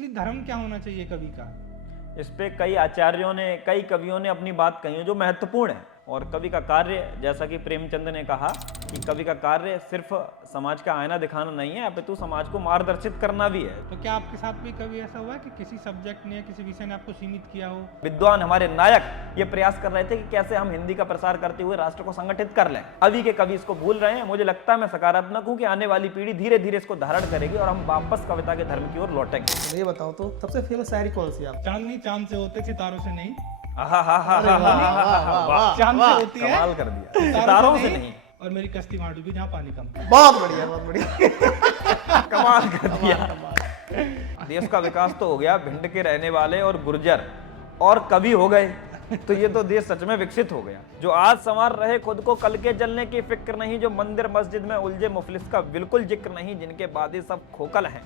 असली धर्म क्या होना चाहिए कवि का? इस पे कई आचार्यों ने, कई कवियों ने अपनी बात कही है जो महत्वपूर्ण है। और कवि का कार्य, जैसा कि प्रेमचंद ने कहा कि कवि का कार्य सिर्फ समाज का आईना दिखाना नहीं है, अपितु समाज को मार्गदर्शित करना भी है। तो क्या आपके साथ भी कभी ऐसा हुआ है कि किसी सब्जेक्ट ने या किसी विषय ने आपको सीमित किया हो? विद्वान हमारे नायक ये प्रयास कर रहे थे कि कैसे हम हिंदी का प्रसार करते हुए राष्ट्र को संगठित कर लें। अभी के कवि इसको भूल रहे हैं। मुझे लगता है, मैं सकारात्मक हूं कि आने वाली पीढ़ी धीरे धीरे इसको धारण करेगी और हम वापस कविता के धर्म की ओर लौटेंगे। ये बताओ तो सबसे फेमस शायरी कौन सी है आप? चांदनी चांद से होते सितारों से नहीं। चांद से होती है, कमाल कर दिया। सितारों से नहीं। और मेरी कश्ती वहां डूबी जहाँ पानी कम था। बहुत बढ़िया, बहुत बढ़िया। कमाल कर दिया। देश का विकास तो हो गया, भिंड के रहने वाले और गुर्जर और कवि हो गए, तो ये तो देश सच में विकसित हो गया। जो आज संवार रहे खुद को, कल के जलने की फिक्र नहीं, जो मंदिर मस्जिद में उलझे मुफलिस का बिल्कुल जिक्र नहीं, जिनके बादी सब खोखल हैं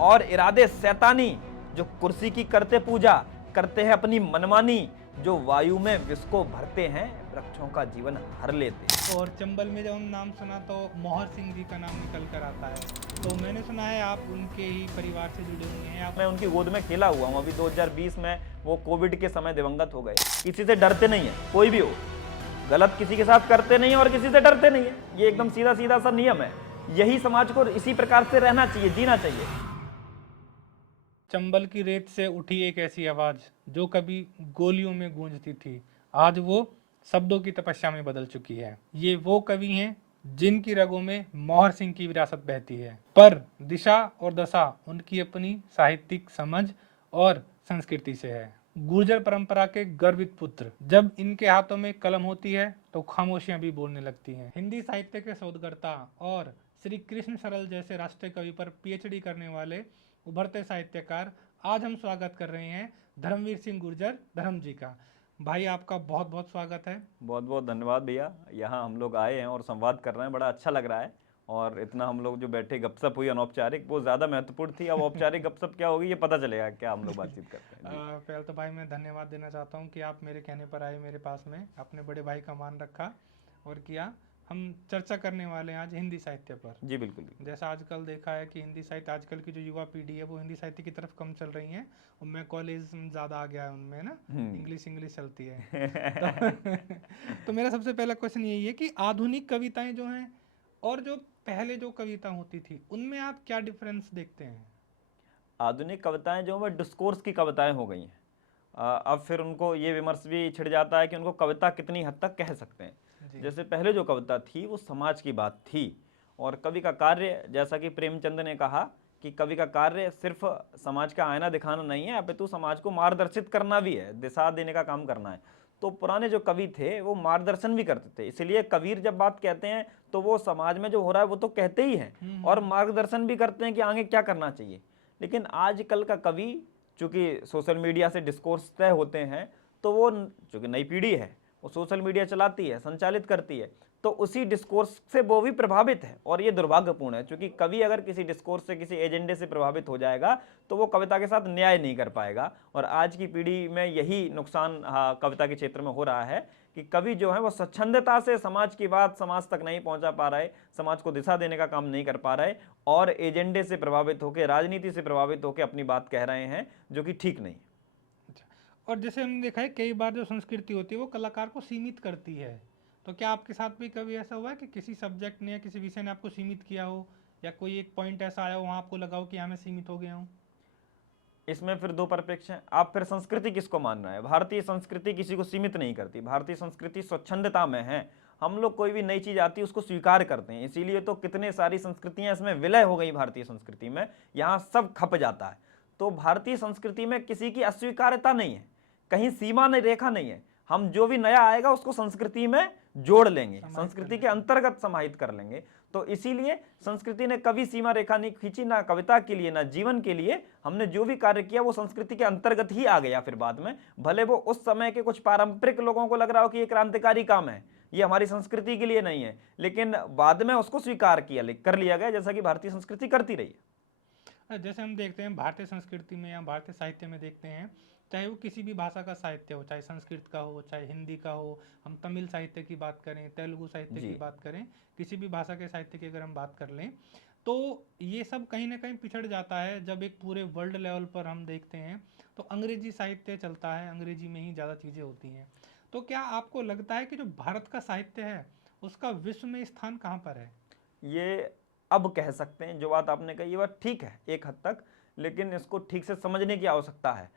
और इरादे शैतानी, जो कुर्सी की करते पूजा, करते हैं अपनी मनमानी, जो वायु में विष को भरते हैं, वृक्षों का जीवन हर लेते। और चंबल में जब हम नाम सुना तो मोहर सिंह जी का नाम निकल कर आता है। तो मैंने सुना है आप उनके ही परिवार से जुड़े हुए हैं। मैं उनकी गोद में खेला हुआ हूँ। अभी 2020 में वो कोविड के समय दिवंगत हो गए। किसी से डरते नहीं है, कोई भी हो, गलत किसी के साथ करते नहीं है और किसी से डरते नहीं है। ये एकदम सीधा सीधा सा नियम है। यही समाज को इसी प्रकार से रहना चाहिए, जीना चाहिए। चंबल की रेत से उठी एक ऐसी आवाज जो कभी गोलियों में गूंजती थी, आज वो शब्दों की तपस्या में बदल चुकी है। ये वो कवि हैं जिनकी रगों में मोहर सिंह की विरासत बहती है, पर दिशा और दशा उनकी अपनी साहित्यिक समझ और संस्कृति से है। गुर्जर परंपरा के गर्वित पुत्र, जब इनके हाथों में कलम होती है तो खामोशियां भी बोलने लगती हैं। हिंदी साहित्य के शोधकर्ता और श्री कृष्ण सरल जैसे राष्ट्रीय कवि पर पीएचडी करने वाले उभरते साहित्यकार, आज हम स्वागत कर रहे हैं धर्मवीर सिंह गुर्जर धर्म जी का। भाई आपका बहुत बहुत स्वागत है। बहुत बहुत धन्यवाद भैया। यहाँ हम लोग आए हैं और संवाद कर रहे हैं, बड़ा अच्छा लग रहा है। और इतना हम लोग जो बैठे गपशप हुई अनौपचारिक, वो ज़्यादा महत्वपूर्ण थी। अब औपचारिक गपशप क्या होगी ये पता चलेगा, क्या हम लोग बातचीत करते हैं। पहले तो भाई मैं धन्यवाद देना चाहता हूँ कि आप मेरे कहने पर आए मेरे पास में, अपने बड़े भाई का मान रखा और किया। हम चर्चा करने वाले हैं आज हिंदी साहित्य पर। जी बिल्कुल। जैसा आजकल देखा है कि हिंदी साहित्य, आजकल की जो युवा पीढ़ी है वो हिंदी साहित्य की तरफ कम चल रही है। और मैं कॉलेज ज़्यादा आ गया है उनमें ना, इंग्लिश चलती है। तो मेरा सबसे पहला क्वेश्चन यही है कि आधुनिक कविताएं जो हैं और जो पहले जो कविता होती थी उनमें आप क्या डिफरेंस देखते हैं? आधुनिक कविताएं जो है डिस्कोर्स की कविताएं हो गई हैं। अब फिर उनको ये विमर्श भी छिड़ जाता है कि उनको कविता कितनी हद तक कह सकते हैं। जैसे पहले जो कविता थी वो समाज की बात थी। और कवि का कार्य, जैसा कि प्रेमचंद ने कहा कि कवि का कार्य सिर्फ समाज का आईना दिखाना नहीं है, अपितु समाज को मार्गदर्शित करना भी है, दिशा देने का काम करना है। तो पुराने जो कवि थे वो मार्गदर्शन भी करते थे। इसलिए कबीर जब बात कहते हैं तो वो समाज में जो हो रहा है वो तो कहते ही हैं और मार्गदर्शन भी करते हैं कि आगे क्या करना चाहिए। लेकिन आजकल का कवि, चूंकि सोशल मीडिया से डिस्कोर्स तय होते हैं, तो वो चूंकि नई पीढ़ी है, वो सोशल मीडिया चलाती है, संचालित करती है, तो उसी डिस्कोर्स से वो भी प्रभावित है। और ये दुर्भाग्यपूर्ण है, क्योंकि कवि अगर किसी डिस्कोर्स से, किसी एजेंडे से प्रभावित हो जाएगा तो वो कविता के साथ न्याय नहीं कर पाएगा। और आज की पीढ़ी में यही नुकसान कविता के क्षेत्र में हो रहा है कि कवि जो है वो स्वच्छंदता से समाज की बात समाज तक नहीं पहुंचा पा रहे, समाज को दिशा देने का काम नहीं कर पा रहे और एजेंडे से प्रभावित होकर, राजनीति से प्रभावित होकर अपनी बात कह रहे हैं, जो कि ठीक नहीं। और जैसे हमने देखा है कई बार जो संस्कृति होती है वो कलाकार को सीमित करती है, तो क्या आपके साथ भी कभी ऐसा हुआ है कि किसी सब्जेक्ट ने या किसी विषय ने आपको सीमित किया हो, या कोई एक पॉइंट ऐसा आया हो वहाँ आपको लगा हो कि यहाँ मैं सीमित हो गया हूँ? इसमें फिर दो परिप्रेक्ष्य हैं। आप फिर संस्कृति किसको मान रहे हैं? भारतीय संस्कृति किसी को सीमित नहीं करती। भारतीय संस्कृति स्वच्छंदता में है। हम लोग कोई भी नई चीज आती है उसको स्वीकार करते हैं। इसीलिए तो कितने सारी संस्कृतियां इसमें विलय हो गई भारतीय संस्कृति में, यहाँ सब खप जाता है। तो भारतीय संस्कृति में किसी की अस्वीकार्यता नहीं है, कहीं सीमा नहीं, रेखा नहीं है। हम जो भी नया आएगा उसको संस्कृति में जोड़ लेंगे, संस्कृति के अंतर्गत समाहित कर लेंगे। तो इसीलिए संस्कृति ने कभी सीमा रेखा नहीं खींची, ना कविता के लिए ना जीवन के लिए। हमने जो भी कार्य किया वो संस्कृति के अंतर्गत ही आ गया। फिर बाद में भले वो उस समय के कुछ पारंपरिक लोगों को लग रहा हो कि ये क्रांतिकारी काम है, ये हमारी संस्कृति के लिए नहीं है, लेकिन बाद में उसको स्वीकार कर लिया गया, जैसा कि भारतीय संस्कृति करती रही है। जैसे हम देखते हैं भारतीय संस्कृति में या भारतीय साहित्य में देखते हैं, चाहे वो किसी भी भाषा का साहित्य हो, चाहे संस्कृत का हो, चाहे हिंदी का हो, हम तमिल साहित्य की बात करें, तेलुगु साहित्य की बात करें, किसी भी भाषा के साहित्य की अगर हम बात कर लें, तो ये सब कहीं ना कहीं पिछड़ जाता है जब एक पूरे वर्ल्ड लेवल पर हम देखते हैं तो अंग्रेजी साहित्य चलता है, अंग्रेजी में ही ज़्यादा चीज़ें होती हैं। तो क्या आपको लगता है कि जो भारत का साहित्य है उसका विश्व में स्थान कहाँ पर है? ये अब कह सकते हैं, जो बात आपने कही ये बात ठीक है एक हद तक, लेकिन इसको ठीक से समझने की आवश्यकता है।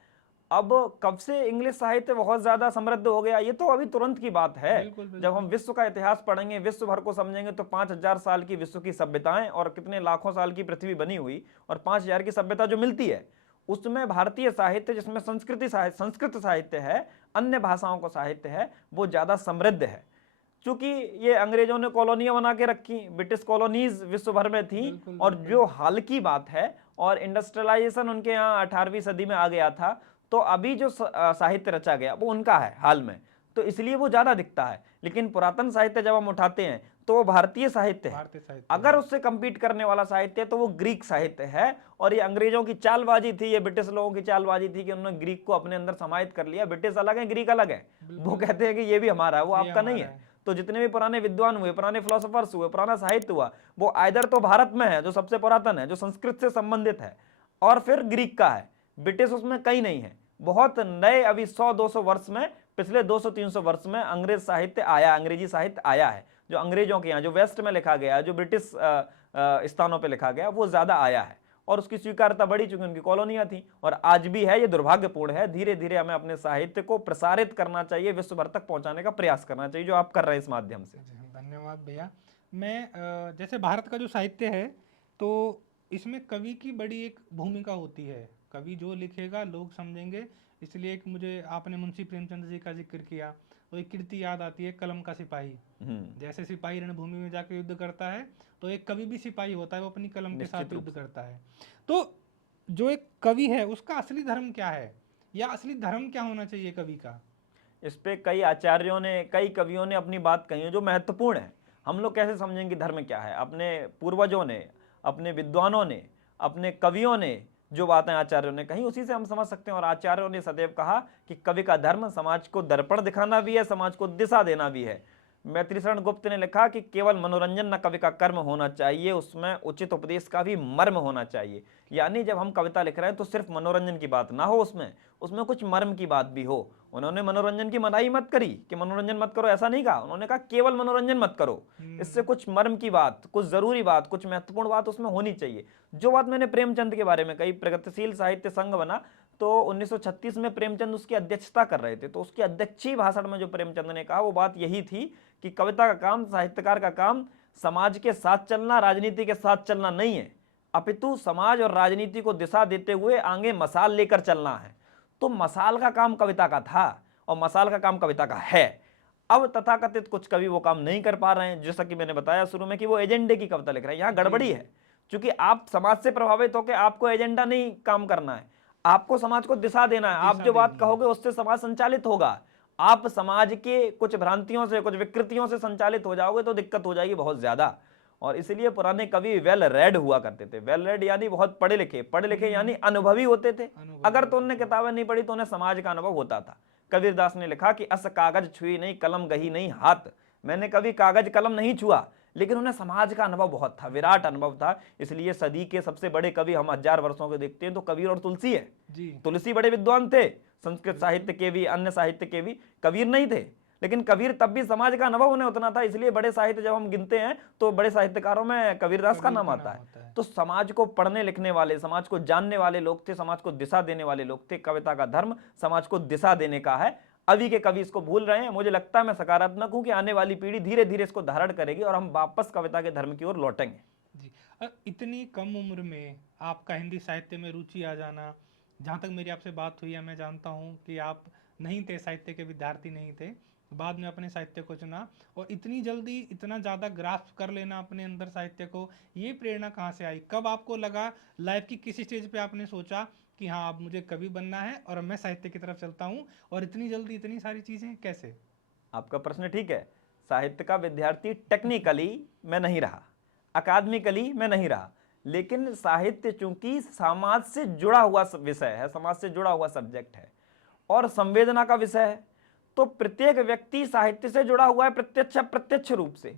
अब कब से इंग्लिश साहित्य बहुत ज्यादा समृद्ध हो गया, ये तो अभी तुरंत की बात है। बिल्कुल, बिल्कुल। जब हम विश्व का इतिहास पढ़ेंगे, विश्व भर को समझेंगे, तो 5000 साल की विश्व की सभ्यताएं और कितने लाखों साल की पृथ्वी बनी हुई और 5000 की सभ्यता जो मिलती है, उसमें भारतीय साहित्य, जिसमें संस्कृत साहित्य है, अन्य भाषाओं का साहित्य है, वो ज्यादा समृद्ध है। चूंकि ये अंग्रेजों ने कॉलोनियां बना के रखी, ब्रिटिश कॉलोनीज विश्व भर में थी, बिल्कुल, और बिल्कुल। जो हाल की बात है, और इंडस्ट्रियलाइजेशन उनके यहाँ 18वीं सदी में आ गया था, तो अभी जो साहित्य रचा गया वो उनका है हाल में, तो इसलिए वो ज्यादा दिखता है। लेकिन पुरातन साहित्य जब हम उठाते हैं तो वो भारतीय साहित्य है। भारतीय साहित्य अगर उससे compete करने वाला साहित्य है तो वो ग्रीक साहित्य है। और ये अंग्रेजों की चालबाजी थी, ये ब्रिटिश लोगों की चालबाजी थी कि उन्होंने ग्रीक को अपने अंदर समाहित कर लिया। ब्रिटिश अलग है, ग्रीक अलग है। वो कहते हैं कि ये भी हमारा है, वो ये आपका नहीं हमारा है। है। तो जितने भी पुराने विद्वान हुए, पुराने फिलोसोफर्स हुए, पुराना साहित्य हुआ, वो आइदर तो भारत में है जो सबसे पुरातन है, जो संस्कृत से संबंधित है, और फिर ग्रीक का है। ब्रिटिश उसमें कहीं नहीं है। बहुत नए अभी 100-200 वर्ष में, पिछले 200-300 वर्ष में अंग्रेज साहित्य आया, अंग्रेजी साहित्य आया है, जो अंग्रेजों के यहाँ, जो वेस्ट में लिखा गया, जो ब्रिटिश स्थानों पे लिखा गया, वो ज्यादा आया है। और उसकी स्वीकार्यता बढ़ी चूंकि उनकी कॉलोनियां थी, और आज भी है। ये दुर्भाग्यपूर्ण है। धीरे धीरे हमें अपने साहित्य को प्रसारित करना चाहिए, विश्व भर तक पहुंचाने का प्रयास करना चाहिए, जो आप कर रहे हैं इस माध्यम से। जी, धन्यवाद भैया। मैं जैसे भारत का जो साहित्य है तो इसमें कवि की बड़ी एक भूमिका होती है। कवि जो लिखेगा लोग समझेंगे, इसलिए एक मुझे आपने मुंशी प्रेमचंद जी का जिक्र किया तो एक कृति याद आती है, कलम का सिपाही। जैसे सिपाही रणभूमि में जाकर युद्ध करता है तो एक कवि भी सिपाही होता है, वो अपनी कलम के साथ युद्ध करता है। तो जो एक कवि है उसका असली धर्म क्या है, या असली धर्म क्या होना चाहिए कवि का? इस पे कई आचार्यों ने, कई कवियों ने अपनी बात कही है जो महत्वपूर्ण है। हम लोग कैसे समझेंगे धर्म क्या है? अपने पूर्वजों ने, अपने विद्वानों ने, अपने कवियों ने जो बातें आचार्यों ने कही, उसी से हम समझ सकते हैं। और आचार्यों ने सदैव कहा कि कवि का धर्म समाज को दर्पण दिखाना भी है, समाज को दिशा देना भी है। मैत्रीशरण गुप्त ने लिखा कि केवल मनोरंजन न कवि का कर्म होना चाहिए, उसमें उचित उपदेश का भी मर्म होना चाहिए। यानी जब हम कविता लिख रहे हैं तो सिर्फ मनोरंजन की बात ना हो, उसमें कुछ मर्म की बात भी हो। उन्होंने मनोरंजन की मनाही मत करी कि मनोरंजन मत करो, ऐसा नहीं कहा। उन्होंने कहा केवल मनोरंजन मत करो, इससे कुछ मर्म की बात, कुछ जरूरी बात, कुछ महत्वपूर्ण बात उसमें होनी चाहिए। जो बात मैंने प्रेमचंद के बारे में कही, प्रगतिशील साहित्य संघ बना तो 1936 में प्रेमचंद उसकी अध्यक्षता कर रहे थे। तो उसकी अध्यक्षीय भाषण में जो प्रेमचंद ने कहा वो बात यही थी कि कविता का काम, साहित्यकार का काम समाज के साथ चलना, राजनीति के साथ चलना नहीं है, अपितु समाज और राजनीति को दिशा देते हुए आगे मसाल लेकर चलना है। तो मसाल का काम कविता का था और मसाल का काम कविता का है। अब तथाकथित कुछ कवि वो काम नहीं कर पा रहे हैं, जैसा कि मैंने बताया शुरू में कि वो एजेंडे की कविता लिख रहे हैं। यहाँ गड़बड़ी है, क्योंकि आप समाज से प्रभावित होकर, आपको एजेंडा नहीं काम करना है, आपको समाज को दिशा देना है। आप जो बात कहोगे उससे समाज संचालित होगा। आप समाज के कुछ भ्रांतियों से, कुछ विकृतियों से संचालित हो जाओगे तो दिक्कत हो जाएगी बहुत ज्यादा। और इसलिए पुराने कवि वेल रेड हुआ करते थे। वेल रेड यानी बहुत पढ़े लिखे, पढ़े लिखे यानी अनुभवी होते थे। अगर तो उन्होंने किताबें नहीं पढ़ी तो उन्हें समाज का अनुभव होता था। कबीरदास ने लिखा कि अस कागज छुई नहीं, कलम गही नहीं हाथ। मैंने कभी कागज कलम नहीं छुआ, लेकिन उन्हें समाज का अनुभव बहुत था, विराट अनुभव था। इसलिए सदी के सबसे बड़े कवि हम 1000 वर्षों के देखते हैं तो कबीर और तुलसी है। तुलसी बड़े विद्वान थे, संस्कृत साहित्य के भी, अन्य साहित्य के भी। कबीर नहीं थे, लेकिन कबीर तब भी समाज का अनुभव उन्हें उतना था। इसलिए बड़े साहित्य जब हम गिनते हैं तो बड़े साहित्यकारों में कबीरदास का नाम आता है। तो समाज को पढ़ने लिखने वाले, समाज को जानने वाले लोग थे, समाज को दिशा देने वाले लोग थे। कविता का धर्म समाज को दिशा देने का है। अभी के कवि इसको भूल रहे हैं। मुझे लगता है, मैं सकारात्मक हूं कि आने वाली पीढ़ी धीरे धीरे इसको धारण करेगी और हम वापस कविता के धर्म की ओर लौटेंगे। जी, इतनी कम उम्र में आपका हिंदी साहित्य में रुचि आ जाना, जहाँ तक मेरी आपसे बात हुई है, मैं जानता हूँ कि आप नहीं थे, साहित्य के विद्यार्थी नहीं थे, बाद में अपने साहित्य को चुना, और इतनी जल्दी इतना ज़्यादा ग्रास्प कर लेना अपने अंदर साहित्य को, ये प्रेरणा कहाँ से आई? कब आपको लगा, लाइफ की किसी स्टेज पे आपने सोचा कि हाँ अब मुझे कवि बनना है और अब मैं साहित्य की तरफ चलता हूँ, और इतनी जल्दी इतनी सारी चीज़ें कैसे? आपका प्रश्न ठीक है। साहित्य का विद्यार्थी टेक्निकली मैं नहीं रहा, अकादमिकली मैं नहीं रहा, लेकिन साहित्य चूंकि समाज से जुड़ा हुआ विषय है, समाज से जुड़ा हुआ सब्जेक्ट है और संवेदना का विषय है, तो प्रत्येक व्यक्ति साहित्य से जुड़ा हुआ है प्रत्यक्ष अप्रत्यक्ष रूप से।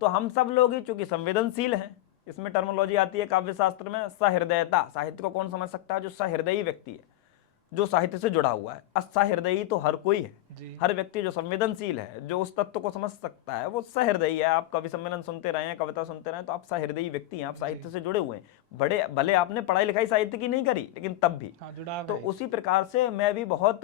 तो हम सब लोग ही चूंकि संवेदनशील हैं, इसमें टर्मोलॉजी आती है काव्य शास्त्र में सहृदयता। साहित्य को कौन समझ सकता है? जो सहृदयी व्यक्ति है, जो साहित्य से जुड़ा हुआ है। असहृदयी तो हर कोई है, जी। हर व्यक्ति जो संवेदनशील है, जो उस तत्व को समझ सकता है, वो सहृदयी है। आप कवि सम्मेलन सुनते रहे हैं, कविता सुनते रहे, तो आप सहृदयी व्यक्ति हैं, आप साहित्य से जुड़े हुए हैं। बड़े भले आपने पढ़ाई लिखाई साहित्य की नहीं करी, लेकिन तब भी हाँ, जुड़ाव तो है। उसी प्रकार से मैं भी बहुत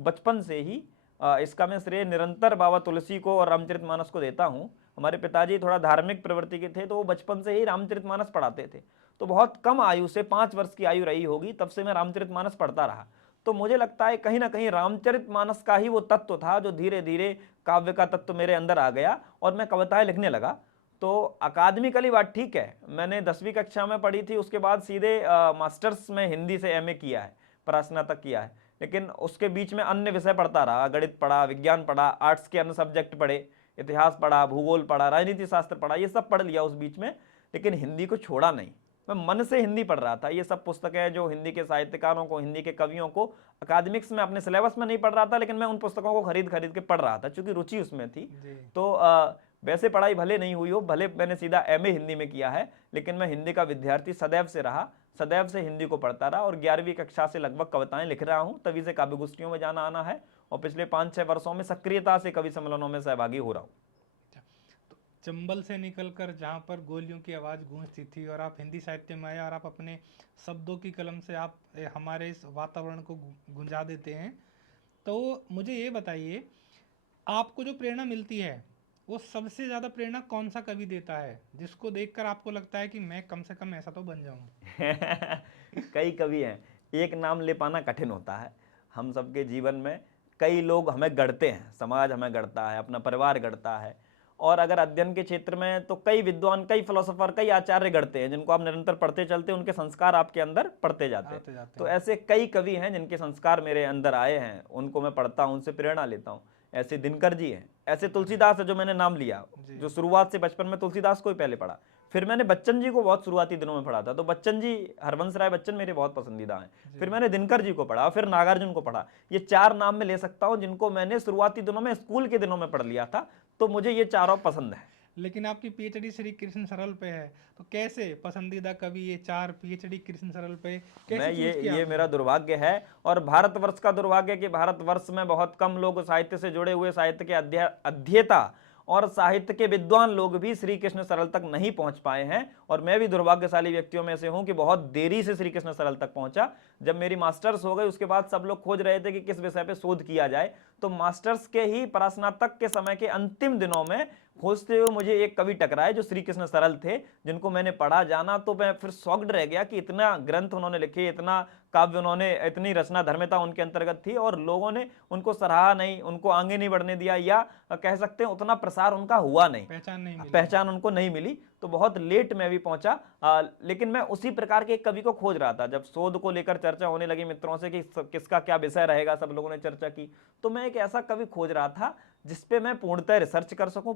बचपन से ही इसका मैं श्रेय निरंतर बाबा तुलसी को और रामचरितमानस को देता हूँ। हमारे पिताजी थोड़ा धार्मिक प्रवृत्ति के थे, तो वो बचपन से ही रामचरितमानस पढ़ाते थे। तो बहुत कम आयु से, 5 वर्ष की आयु रही होगी, तब से मैं रामचरितमानस पढ़ता रहा। तो मुझे लगता है कहीं ना कहीं रामचरितमानस का ही वो तत्व था जो धीरे धीरे काव्य का तत्व मेरे अंदर आ गया और मैं कविताएं लिखने लगा। तो अकादमिकली बात ठीक है, मैंने 10वीं कक्षा में पढ़ी थी, उसके बाद सीधे मास्टर्स में हिंदी से एमए किया है, परास्नातक किया है। लेकिन उसके बीच में अन्य विषय पढ़ता रहा, गणित पढ़ा, विज्ञान पढ़ा, आर्ट्स के अन्य सब्जेक्ट पढ़े, इतिहास पढ़ा, भूगोल पढ़ा, राजनीति शास्त्र पढ़ा, ये सब पढ़ लिया उस बीच में, लेकिन हिंदी को छोड़ा नहीं। मैं मन से हिंदी पढ़ रहा था। ये सब पुस्तकें जो हिंदी के साहित्यकारों को, हिंदी के कवियों को अकादमिक्स में अपने सिलेबस में नहीं पढ़ रहा था, लेकिन मैं उन पुस्तकों को खरीद खरीद के पढ़ रहा था, क्योंकि रुचि उसमें थी। जी। तो वैसे पढ़ाई भले नहीं हुई हो, भले मैंने सीधा एमए हिंदी में किया है, लेकिन मैं हिंदी का विद्यार्थी सदैव से रहा, सदैव से हिंदी को पढ़ता रहा और 11वीं कक्षा से लगभग कविताएं लिख रहा हूं। तभी से काव्य गोष्ठियों में जाना आना है और पिछले 5-6 वर्षों में सक्रियता से कवि सम्मेलनों में सहभागी हो रहा हूँ। तो चंबल से निकलकर जहाँ पर गोलियों की आवाज़ गूंजती थी और आप हिंदी साहित्य में आए और आप अपने शब्दों की कलम से आप हमारे इस वातावरण को गुंजा देते हैं। तो मुझे ये बताइए, आपको जो प्रेरणा मिलती है वो सबसे ज़्यादा प्रेरणा कौन सा कवि देता है, जिसको देखकर आपको लगता है कि मैं कम से कम ऐसा तो बन जाऊं? कई कवि हैं, एक नाम ले पाना कठिन होता है। हम सबके जीवन में कई लोग हमें गढ़ते हैं, समाज हमें गढ़ता है, अपना परिवार गढ़ता है। और अगर अध्ययन के क्षेत्र में तो कई विद्वान, कई फिलोसोफर, कई आचार्य गढ़ते हैं, जिनको आप निरंतर पढ़ते चलते, उनके संस्कार आपके अंदर पढ़ते जाते हैं। तो ऐसे कई कवि हैं जिनके संस्कार मेरे अंदर आए हैं, उनको मैं पढ़ता हूँ, उनसे प्रेरणा लेता हूँ। ऐसे दिनकर जी हैं, ऐसे तुलसीदास है जो मैंने नाम लिया, जो शुरुआत से बचपन में तुलसीदास को ही पहले पढ़ा। फिर मैंने बच्चन जी को बहुत शुरुआती दिनों में पढ़ा था, तो बच्चन जी, हरवंश राय बच्चन मेरे बहुत पसंदीदा हैं। फिर मैंने दिनकर जी को पढ़ा, फिर नागार्जुन को पढ़ा। ये 4 नाम में ले सकता हूँ जिनको मैंने शुरुआती दिनों में, स्कूल के दिनों में पढ़ लिया था। तो मुझे ये चारों पसंद है। लेकिन आपकी पीएचडी श्री कृष्ण सरल पे है, तो कैसे पसंदीदा कवि ये 4 पीएचडी कृष्ण सरल पे कैसे मैं चूज किया ये आपने? मेरा दुर्भाग्य है और भारतवर्ष का दुर्भाग्य कि भारतवर्ष में बहुत कम लोग साहित्य से जुड़े हुए, साहित्य के अध्येता और साहित्य के विद्वान लोग भी श्री कृष्ण सरल तक नहीं पहुंच पाए हैं। और मैं भी दुर्भाग्यशाली व्यक्तियों में से हूं कि बहुत देरी से श्री कृष्ण सरल तक पहुंचा। जब मेरी मास्टर्स हो गई, उसके बाद सब लोग खोज रहे थे कि किस विषय पे शोध किया जाए, तो मास्टर्स के ही परास्नातक के समय के अंतिम दिनों में खोजते हुए मुझे एक कवि टकराए जो श्री कृष्ण सरल थे, जिनको मैंने पढ़ा जाना। तो मैं फिर शॉक्ड रह गया कि इतना ग्रंथ उन्होंने लिखे, इतना काव्य उन्होंने, इतनी रचना धर्मिता उनके अंतर्गत थी, और लोगों ने उनको सराहा नहीं, उनको आगे नहीं बढ़ने दिया, या कह सकते हैं उतना प्रसार उनका हुआ नहीं, पहचान उनको नहीं मिली। तो बहुत लेट मैं भी पहुंचा। लेकिन मैं उसी प्रकार के एक कवि को खोज रहा था। जब शोध को लेकर चर्चा होने लगी मित्रों से कि किसका क्या विषय रहेगा, सब लोगों ने चर्चा की, तो मैं एक ऐसा कवि खोज रहा था जिसपे मैं पूर्णतः रिसर्च कर सकूं,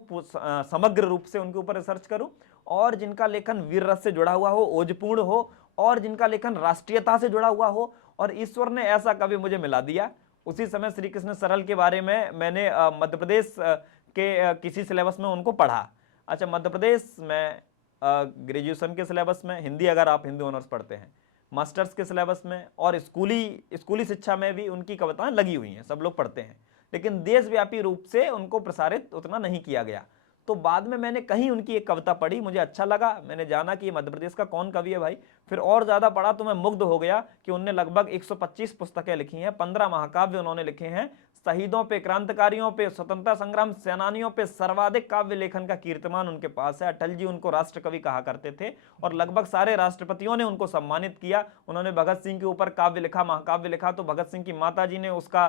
समग्र रूप से उनके ऊपर रिसर्च करूं, और जिनका लेखन वीर रस से जुड़ा हुआ हो, ओजपूर्ण हो, और जिनका लेखन राष्ट्रीयता से जुड़ा हुआ हो। और ईश्वर ने ऐसा कवि मुझे मिला दिया। उसी समय श्री कृष्ण सरल के बारे में मैंने मध्य प्रदेश के किसी सिलेबस में उनको पढ़ा। अच्छा, मध्य प्रदेश में ग्रेजुएशन के सिलेबस में हिंदी, अगर आप हिंदी ऑनर्स पढ़ते हैं, मास्टर्स के सिलेबस में और स्कूली शिक्षा में भी उनकी कविताएं लगी हुई हैं, सब लोग पढ़ते हैं, लेकिन देशव्यापी रूप से उनको प्रसारित उतना नहीं किया गया। तो बाद में मैंने कहीं उनकी एक कविता पढ़ी, मुझे अच्छा लगा, मैंने जाना कि मध्य प्रदेश का कौन कवि है भाई। फिर और ज़्यादा पढ़ा तो मैं मुग्ध हो गया कि उनने लगभग 125 पुस्तकें लिखी हैं, 15 महाकाव्य उन्होंने लिखे हैं, शहीदों पे, क्रांतिकारियों पे, स्वतंत्रता संग्राम सेनानियों पे सर्वाधिक काव्य लेखन का कीर्तिमान उनके पास है। अटल जी उनको राष्ट्र कवि कहा करते थे और लगभग सारे राष्ट्रपतियों ने उनको सम्मानित किया। उन्होंने भगत सिंह के ऊपर काव्य लिखा, महाकाव्य लिखा, तो भगत सिंह की माताजी ने उसका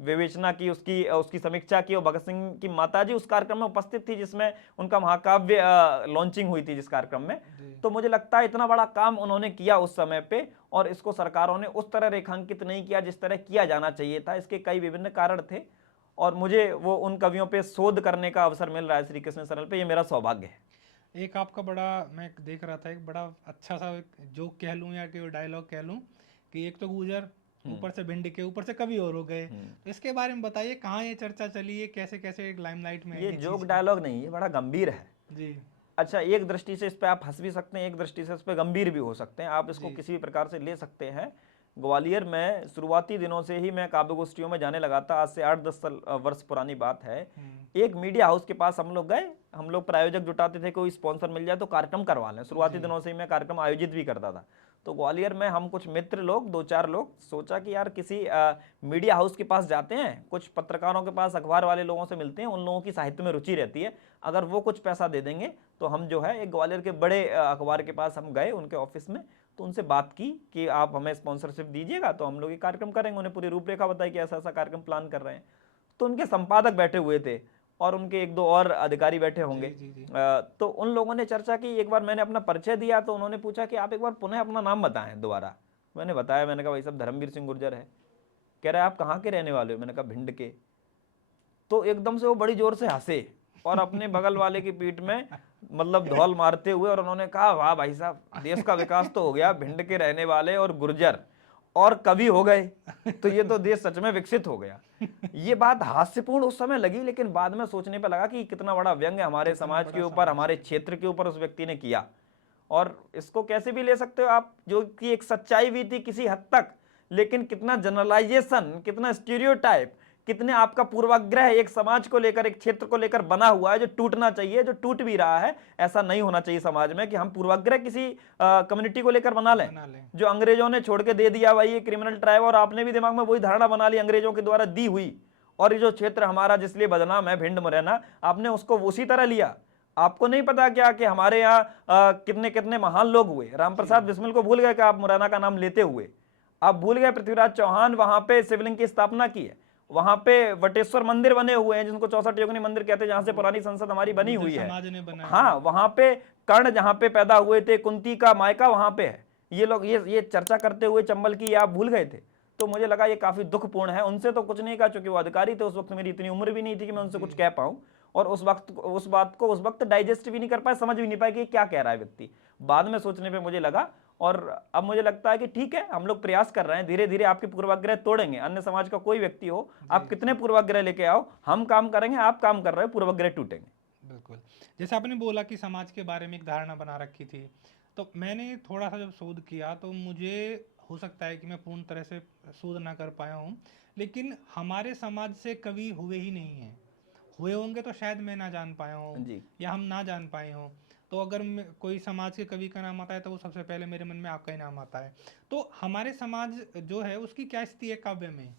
विवेचना की, उसकी समीक्षा की, और भगत सिंह की माताजी उस कार्यक्रम में उपस्थित थी जिसमें उनका महाकाव्य लॉन्चिंग हुई थी, जिस कार्यक्रम में। तो मुझे लगता है इतना बड़ा काम उन्होंने किया उस समय पे, और इसको सरकारों ने उस तरह रेखांकित नहीं किया जिस तरह किया जाना चाहिए था। इसके कई विभिन्न कारण थे, और मुझे वो उन कवियों पे शोध करने का अवसर मिल रहा है श्री कृष्ण सरल पे, ये मेरा सौभाग्य है। एक आपका बड़ा, मैं देख रहा था, एक बड़ा अच्छा सा जोक कह लूँ या कि डायलॉग कह लूँ कि एक तो गुजर, ऊपर से भिंड के, ऊपर से कभी और हो गए। तो इसके बारे में बताइए, कहाँ ये चर्चा चली है, कैसे कैसे लाइमलाइट में? ये जोक डायलॉग नहीं है, बड़ा गंभीर है जी। अच्छा, एक दृष्टि से इस पे आप हंस भी सकते हैं, एक दृष्टि से इस पे गंभीर भी हो सकते हैं, आप इसको जी। किसी भी प्रकार से ले सकते हैं। ग्वालियर में शुरुआती दिनों से ही मैं काव्य गोष्ठियों में जाने लगा था, आज से 8-10 वर्ष पुरानी बात है। एक मीडिया हाउस के पास हम लोग गए, हम लोग प्रायोजक जुटाते थे, कोई स्पॉन्सर मिल जाए तो कार्यक्रम करवा लें। शुरुआती दिनों से ही मैं कार्यक्रम आयोजित भी करता था। तो ग्वालियर में हम कुछ मित्र लोग, 2-4 लोग, सोचा कि यार किसी मीडिया हाउस के पास जाते हैं, कुछ पत्रकारों के पास, अखबार वाले लोगों से मिलते हैं, उन लोगों की साहित्य में रुचि रहती है, अगर वो कुछ पैसा दे देंगे तो हम जो है एक ग्वालियर के बड़े अखबार के पास हम गए, उनके ऑफिस में, तो उनसे बात की कि आप हमें स्पॉन्सरशिप दीजिएगा तो हम लोग ये कार्यक्रम करेंगे। उन्हें पूरी रूपरेखा बताई कि ऐसा ऐसा कार्यक्रम प्लान कर रहे हैं। तो उनके संपादक बैठे हुए थे और उनके 1-2 और अधिकारी बैठे होंगे। तो उन लोगों ने चर्चा की। एक बार मैंने अपना परिचय दिया तो उन्होंने पूछा कि आप एक बार पुनः अपना नाम बताएं दोबारा। मैंने बताया, मैंने कहा भाई साहब धर्मवीर सिंह गुर्जर है। कह रहे आप कहाँ के रहने वाले हो? मैंने कहा भिंड के। तो एकदम से वो बड़ी जोर से हंसे और अपने बगल वाले की पीठ में मतलब धौल मारते हुए, और उन्होंने कहा वाह भाई साहब, देश का विकास तो हो गया, भिंड के रहने वाले और गुर्जर और कवि हो गए, तो ये तो देश सच में विकसित हो गया। ये बात हास्यपूर्ण उस समय लगी, लेकिन बाद में सोचने पे लगा कि कितना बड़ा व्यंग्य हमारे समाज के ऊपर, हमारे क्षेत्र के ऊपर उस व्यक्ति ने किया। और इसको कैसे भी ले सकते हो आप, जो कि एक सच्चाई भी थी किसी हद तक, लेकिन कितना जनरलाइजेशन, कितना स्टीरियोटाइप, कितने आपका पूर्वाग्रह एक समाज को लेकर, एक क्षेत्र को लेकर बना हुआ है, जो टूटना चाहिए, जो टूट भी रहा है। ऐसा नहीं होना चाहिए समाज में कि हम पूर्वाग्रह किसी कम्युनिटी को लेकर बना लें। जो अंग्रेजों ने छोड़ के दे दिया भाई ये क्रिमिनल ट्राइब, और आपने भी दिमाग में वही धारणा बना ली अंग्रेजों के द्वारा दी हुई, और ये जो क्षेत्र हमारा जिसलिए बदनाम है, भिंड मुरैना, आपने उसको उसी तरह लिया। आपको नहीं पता क्या कि हमारे यहाँ कितने कितने महान लोग हुए। रामप्रसाद बिस्मिल को भूल गए कि आप मुरैना का नाम लेते हुए? आप भूल गए पृथ्वीराज चौहान वहां पे शिवलिंग की स्थापना की है, वहां पे वटेश्वर मंदिर बने हुए हैं जिनको 64 योगिनी मंदिर कहते हैं, जहां से पुरानी संसद हमारी बनी हुई है। हाँ, वहां पे कर्ण जहां पे पैदा हुए थे, कुंती का मायका वहां पे है। ये लोग ये चर्चा करते हुए चंबल की आप भूल गए थे। तो मुझे लगा ये काफी दुखपूर्ण है। उनसे तो कुछ नहीं कहा, चूंकि वो अधिकारी थे उस वक्त, मेरी इतनी उम्र भी नहीं थी कि मैं उनसे कुछ कह पाऊं, और उस बात को उस वक्त डाइजेस्ट भी नहीं कर पाए, समझ भी नहीं पाए कि क्या कह रहा है व्यक्ति। बाद में सोचने पे मुझे लगा, और अब मुझे लगता है कि ठीक है, हम लोग प्रयास कर रहे हैं, धीरे धीरे आपके पूर्वाग्रह तोड़ेंगे। अन्य समाज का कोई व्यक्ति हो, आप कितने पूर्वाग्रह लेके आओ, हम काम करेंगे, आप काम कर रहे हो, पूर्वाग्रह टूटेंगे। बिल्कुल। जैसे आपने बोला कि समाज के बारे में एक धारणा बना रखी थी, तो मैंने थोड़ा सा जब शोध किया तो मुझे हो सकता है कि मैं पूर्ण तरह से शोध ना कर पाया हूँ, लेकिन हमारे समाज से कवि हुए ही नहीं हैं। हुए होंगे तो शायद मैं ना जान पाया हूँ, या हम ना जान पाए हों। तो अगर कोई समाज के कवि का नाम आता है तो वो सबसे पहले मेरे मन में आपका ही नाम आता है। तो हमारे समाज जो है उसकी क्या स्थिति है काव्य में?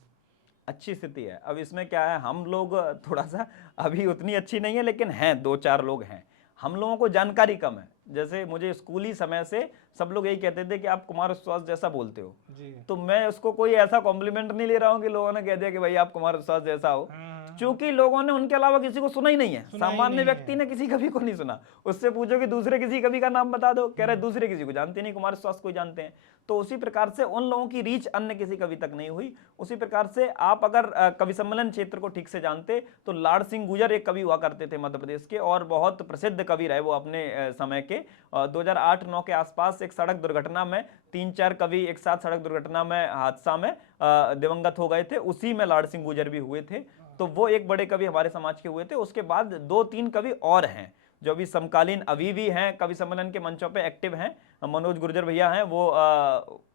अच्छी स्थिति है। अब इसमें क्या है, हम लोग थोड़ा सा अभी उतनी अच्छी नहीं है, लेकिन हैं 2-4 लोग हैं। हम लोगों को जानकारी कम है। जैसे मुझे स्कूली समय से सब लोग यही कहते थे कि आप कुमार विश्वास जैसा बोलते हो जी। तो मैं उसको कोई ऐसा कॉम्प्लीमेंट नहीं ले रहा हूँ कि लोगों ने कह दिया कि भाई आप कुमार विश्वास जैसा हो, क्योंकि लोगों ने उनके अलावा किसी को सुना ही नहीं है। सामान्य व्यक्ति ने किसी कवि को नहीं सुना। उससे पूछो कि दूसरे किसी कवि का नाम बता दो, कह रहे दूसरे किसी को जानते नहीं, कुमार विश्वास को जानते हैं। तो उसी प्रकार से उन लोगों की रीच अन्य किसी कवि तक नहीं हुई। उसी प्रकार से आप अगर कवि सम्मेलन क्षेत्र को ठीक से जानते तो लाड़ सिंह गुजर एक कवि हुआ करते थे मध्य प्रदेश के, और बहुत प्रसिद्ध कवि रहे वो अपने समय के। 2008-9 के आसपास एक सड़क दुर्घटना में 3-4 कवि एक साथ सड़क दुर्घटना में, हादसा में दिवंगत हो गए थे। उसी में लाड़ सिंह गुजर भी हुए थे। तो वो एक बड़े कवि हमारे समाज के हुए थे। उसके बाद 2-3 कवि और हैं जो अभी समकालीन अभी भी हैं, कवि सम्मेलन के मंचों पे एक्टिव हैं। मनोज गुर्जर भैया हैं, वो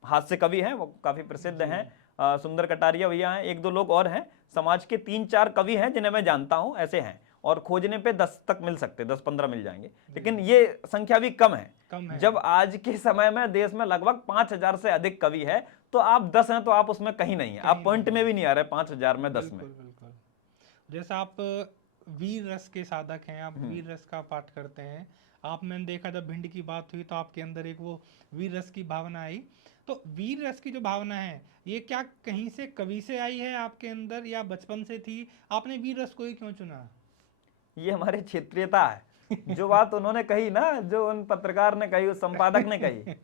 हास्य कवि हैं, वो काफी प्रसिद्ध हैं। सुंदर कटारिया भैया हैं, 1-2 लोग और हैं। समाज के 3-4 कवि हैं जिन्हें मैं जानता हूं, ऐसे हैं। और खोजने पे 10 तक मिल सकते, 10-15 मिल जाएंगे, लेकिन ये संख्या भी कम है। जब आज के समय में देश में लगभग 5000 से अधिक कवि है, तो आप 10 हैं तो आप उसमें कहीं नहीं है, आप पॉइंट में भी नहीं आ रहे 5000 में 10 में। बिल्कुल। जैसा आप वीर रस के साधक हैं, आप वीर रस का पाठ करते हैं। आप मैंने देखा जब भिंड की बात हुई तो आपके अंदर एक वो वीर रस की भावना आई। तो वीर रस की जो भावना है ये क्या कहीं से कवि से आई है आपके अंदर, या बचपन से थी? आपने वीर रस को ही क्यों चुना? ये हमारे क्षेत्रीयता है। जो बात उन्होंने कही ना, जो उन पत्रकार ने कही, उस संपादक ने कही,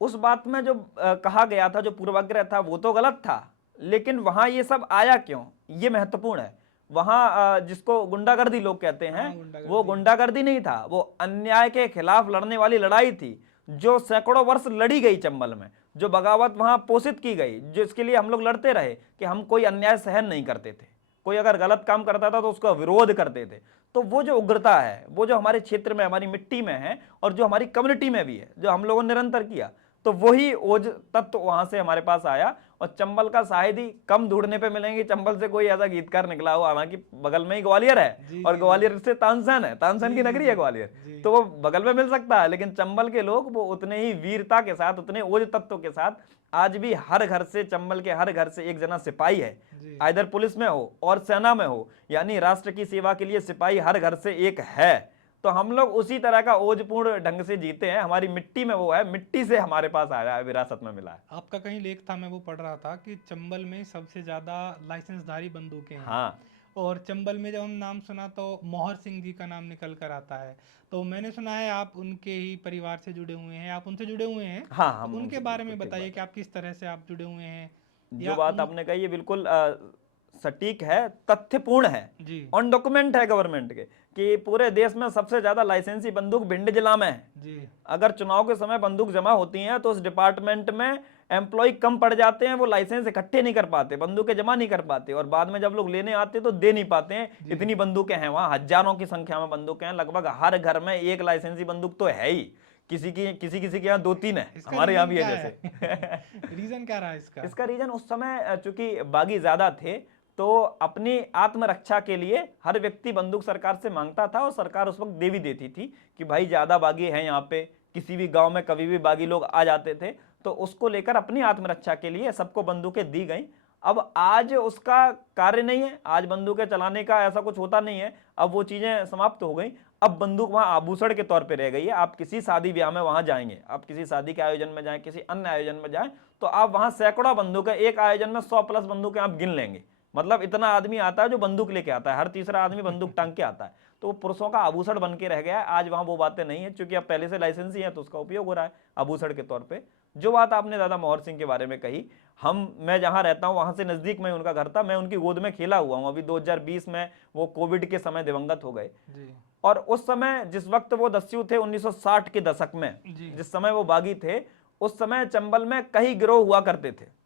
उस बात में जो कहा गया था, जो पूर्वाग्रह था, वो तो गलत था, लेकिन वहां ये सब आया क्यों, ये महत्वपूर्ण है। वहां जिसको गुंडागर्दी लोग कहते हैं, वो गुंडागर्दी नहीं था, वो अन्याय के खिलाफ लड़ने वाली लड़ाई थी, जो सैकड़ों वर्ष लड़ी गई चंबल में, जो बगावत वहां पोषित की गई, जिसके लिए हम लोग लड़ते रहे कि हम कोई अन्याय सहन नहीं करते थे। कोई अगर गलत काम करता था तो उसका विरोध करते थे। तो वो जो उग्रता है, वो जो हमारे क्षेत्र में, हमारी मिट्टी में है और जो हमारी कम्युनिटी में भी है, जो हम लोगों ने निरंतर किया, तो वही ओज तत्व वहां से हमारे पास आया। और चंबल का शायद ही कम ढूंढने पे मिलेंगे चंबल से कोई ऐसा गीतकार निकला हो, हालांकि बगल में ही ग्वालियर है जी, और जी, ग्वालियर से तानसेन है, तानसेन की जी, नगरी जी, है ग्वालियर, जी। तो वो बगल में मिल सकता है। लेकिन चंबल के लोग वो उतने ही वीरता के साथ, उतने ओज तत्व के साथ आज भी हर घर से, चंबल के हर घर से एक जना सिपाही है, जी। आइदर पुलिस में हो और सेना में हो, यानी राष्ट्र की सेवा के लिए सिपाही हर घर से एक है। तो हम लोग उसी तरह का ओजपूर्ण ढंग से जीते हैं, हमारी मिट्टी में वो है, मिट्टी से हमारे पास आया है, विरासत में मिला है। आपका कहीं लेख था, मैं वो पढ़ रहा था कि चंबल में सबसे ज्यादा लाइसेंसधारी बंदूकें हैं। हाँ और चंबल में जब हम नाम सुना तो मोहर सिंह जी का नाम निकल कर आता है। तो मैंने सुना है आप उनके ही परिवार से जुड़े हुए हैं, आप उनसे जुड़े हुए हैं। हाँ, तो हम उनके उनसे बारे बिल्कुल में ठीक बताइए बात कि आप किस तरह से आप जुड़े हुए हैं जो या बात उन। आपने कही है बिल्कुल सटीक है, तथ्यपूर्ण है, जी ऑन डॉक्यूमेंट है गवर्नमेंट के, कि पूरे देश में सबसे ज्यादा लाइसेंसी बंदूक भिंड जिला में है। जी अगर चुनाव के समय बंदूक जमा होती हैं तो उस डिपार्टमेंट में एम्प्लॉय कम पड़ जाते हैं, वो लाइसेंस इकट्ठे नहीं कर पाते, बंदूकें जमा नहीं कर पाते, और बाद में जब लोग लेने आते हैं तो दे नहीं पाते हैं। इतनी बंदूकें हैं वहां, हजारों की संख्या में बंदूकें हैं, लगभग हर घर में एक लाइसेंसी बंदूक तो है ही, किसी के यहाँ 2-3 है, इसका हमारे यहाँ रीजन भी है क्या जैसे। है? रीजन क्या रहा इसका? इसका रीजन उस समय चूंकि बागी ज्यादा थे, तो अपनी आत्मरक्षा के लिए हर व्यक्ति बंदूक सरकार से मांगता था, और सरकार उस वक्त दे भी देती थी कि भाई ज्यादा बागी हैं यहाँ पे, किसी भी गांव में कभी भी बागी लोग आ जाते थे, तो उसको लेकर अपनी आत्मरक्षा के लिए सबको बंदूकें दी गई। अब आज उसका कार्य नहीं है, आज बंदूकें चलाने का ऐसा कुछ होता नहीं है, अब वो चीजें समाप्त हो गई। अब बंदूक वहां आभूषण के तौर पे रह गई है। आप किसी शादी ब्याह में वहां जाएंगे, आप किसी शादी के आयोजन में जाएं, किसी अन्य आयोजन में जाएं, तो आप वहां सैकड़ों बंदूकें, एक आयोजन में 100+ बंदूकें आप गिन लेंगे। मतलब इतना आदमी आता है जो बंदूक लेके आता है, हर तीसरा आदमी बंदूक टांग के आता है। तो वो पुरुषों का आभूषण बन के रह गया है। आज वहां वो बातें नहीं है, क्योंकि अब पहले से लाइसेंस ही है तो उसका उपयोग हो रहा है आभूषण के तौर पे। जो बात आपने दादा मोहर सिंह के बारे में कही, मैं जहां रहता हूं वहां से नजदीक में उनका घर था, मैं उनकी गोद में खेला हुआ हूं। अभी 2020 में वो कोविड के समय दिवंगत हो गए। जी और उस समय जिस वक्त वो दस्यु थे 1960 के दशक में, जी जिस समय वो बागी थे, उस समय चंबल में कई गिरोह हुआ करते थे।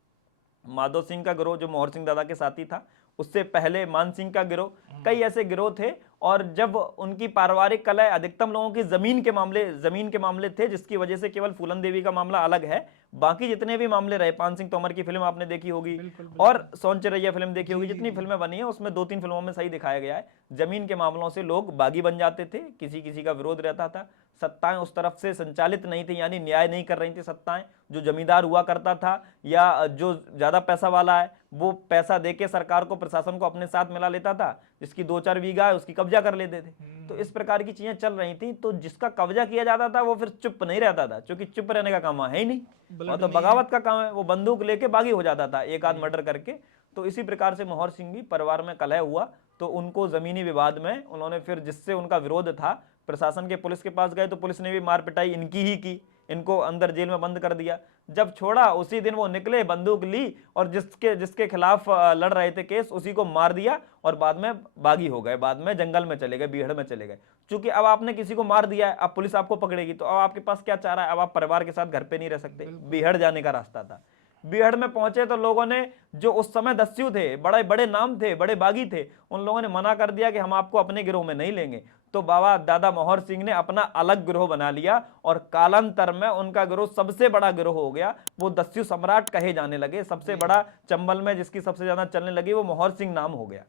माधो सिंह का गिरोह जो मोहर सिंह दादा के साथी था, उससे पहले मान सिंह का गिरोह, कई ऐसे गिरोह थे। और जब उनकी पारिवारिक कलह, अधिकतम लोगों की जमीन के मामले थे, जिसकी वजह से केवल फूलन देवी का मामला अलग है, बाकी जितने भी मामले रहे, पान सिंह तोमर की फिल्म आपने देखी होगी, बिल्कुल, और सोन चिरैया फिल्म देखी होगी, जी, जितनी जी। फिल्में बनी है उसमें 2-3 फिल्मों में सही दिखाया गया है, जमीन के मामलों से लोग बागी बन जाते थे, किसी किसी का विरोध रहता था, सत्ताएं उस तरफ से संचालित नहीं थी, यानी न्याय नहीं कर रही थी सत्ताएं। जो जमींदार हुआ करता था या जो ज्यादा पैसा वाला है, वो पैसा देके सरकार को, प्रशासन को अपने साथ मिला लेता था, जिसकी 2-4 बीघा है उसकी कब्जा कर लेते थे। तो इस प्रकार की चीजें चल रही थी। तो जिसका कब्जा किया जाता था वो फिर चुप नहीं रहता था, क्योंकि चुप रहने का काम है ही नहीं, वो तो बगावत का काम है, वो बंदूक लेके बागी हो जाता था एक आध मर्डर करके। तो इसी प्रकार से मोहर सिंह भी परिवार में कलह हुआ, तो उनको जमीनी विवाद में उन्होंने फिर, जिससे उनका विरोध था, प्रशासन के पुलिस के पास गए, तो पुलिस ने भी मार पिटाई इनकी ही की, इनको अंदर जेल में बंद कर दिया। जब छोड़ा उसी दिन वो निकले, बंदूक ली, और जिसके जिसके खिलाफ लड़ रहे थे केस, उसी को मार दिया, और बाद में बागी हो गए, बाद में जंगल में चले गए, बीहड़ में चले गए। चूंकि अब आपने किसी को मार दिया है, अब पुलिस आपको पकड़ेगी, तो अब आपके पास क्या चारा है? अब आप परिवार के साथ घर पे नहीं रह सकते, बीहड़ जाने का रास्ता था। बीहड़ में पहुंचे तो लोगों ने, जो उस समय दस्यु थे, बड़े बड़े नाम थे, बड़े बागी थे, उन लोगों ने मना कर दिया कि हम आपको अपने गिरोह में नहीं लेंगे। तो बाबा दादा मोहर सिंह ने अपना अलग गिरोह बना लिया, और कालांतर में उनका गिरोह सबसे बड़ा गिरोह हो गया। वो दस्यु सम्राट कहे जाने लगे, सबसे बड़ा चंबल में जिसकी सबसे ज्यादा चलने लगी, वो मोहर सिंह नाम हो गया।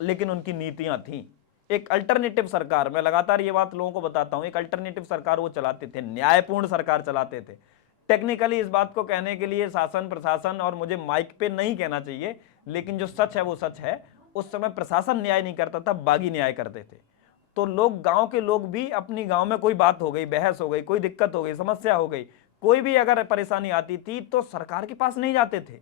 लेकिन उनकी नीतियां थी एक अल्टरनेटिव सरकार, मैं लगातार ये बात लोगों को बताता हूं, एक अल्टरनेटिव सरकार वो चलाते थे, न्यायपूर्ण सरकार चलाते थे। टेक्निकली इस बात को कहने के लिए शासन प्रशासन, और मुझे माइक पे नहीं कहना चाहिए, लेकिन जो सच है वो सच है, उस समय प्रशासन न्याय नहीं करता था, बागी न्याय करते थे। तो लोग, गांव के लोग भी, अपनी गांव में कोई बात हो गई, बहस हो गई, कोई दिक्कत हो गई, समस्या हो गई, कोई भी अगर परेशानी आती थी, तो सरकार के पास नहीं जाते थे,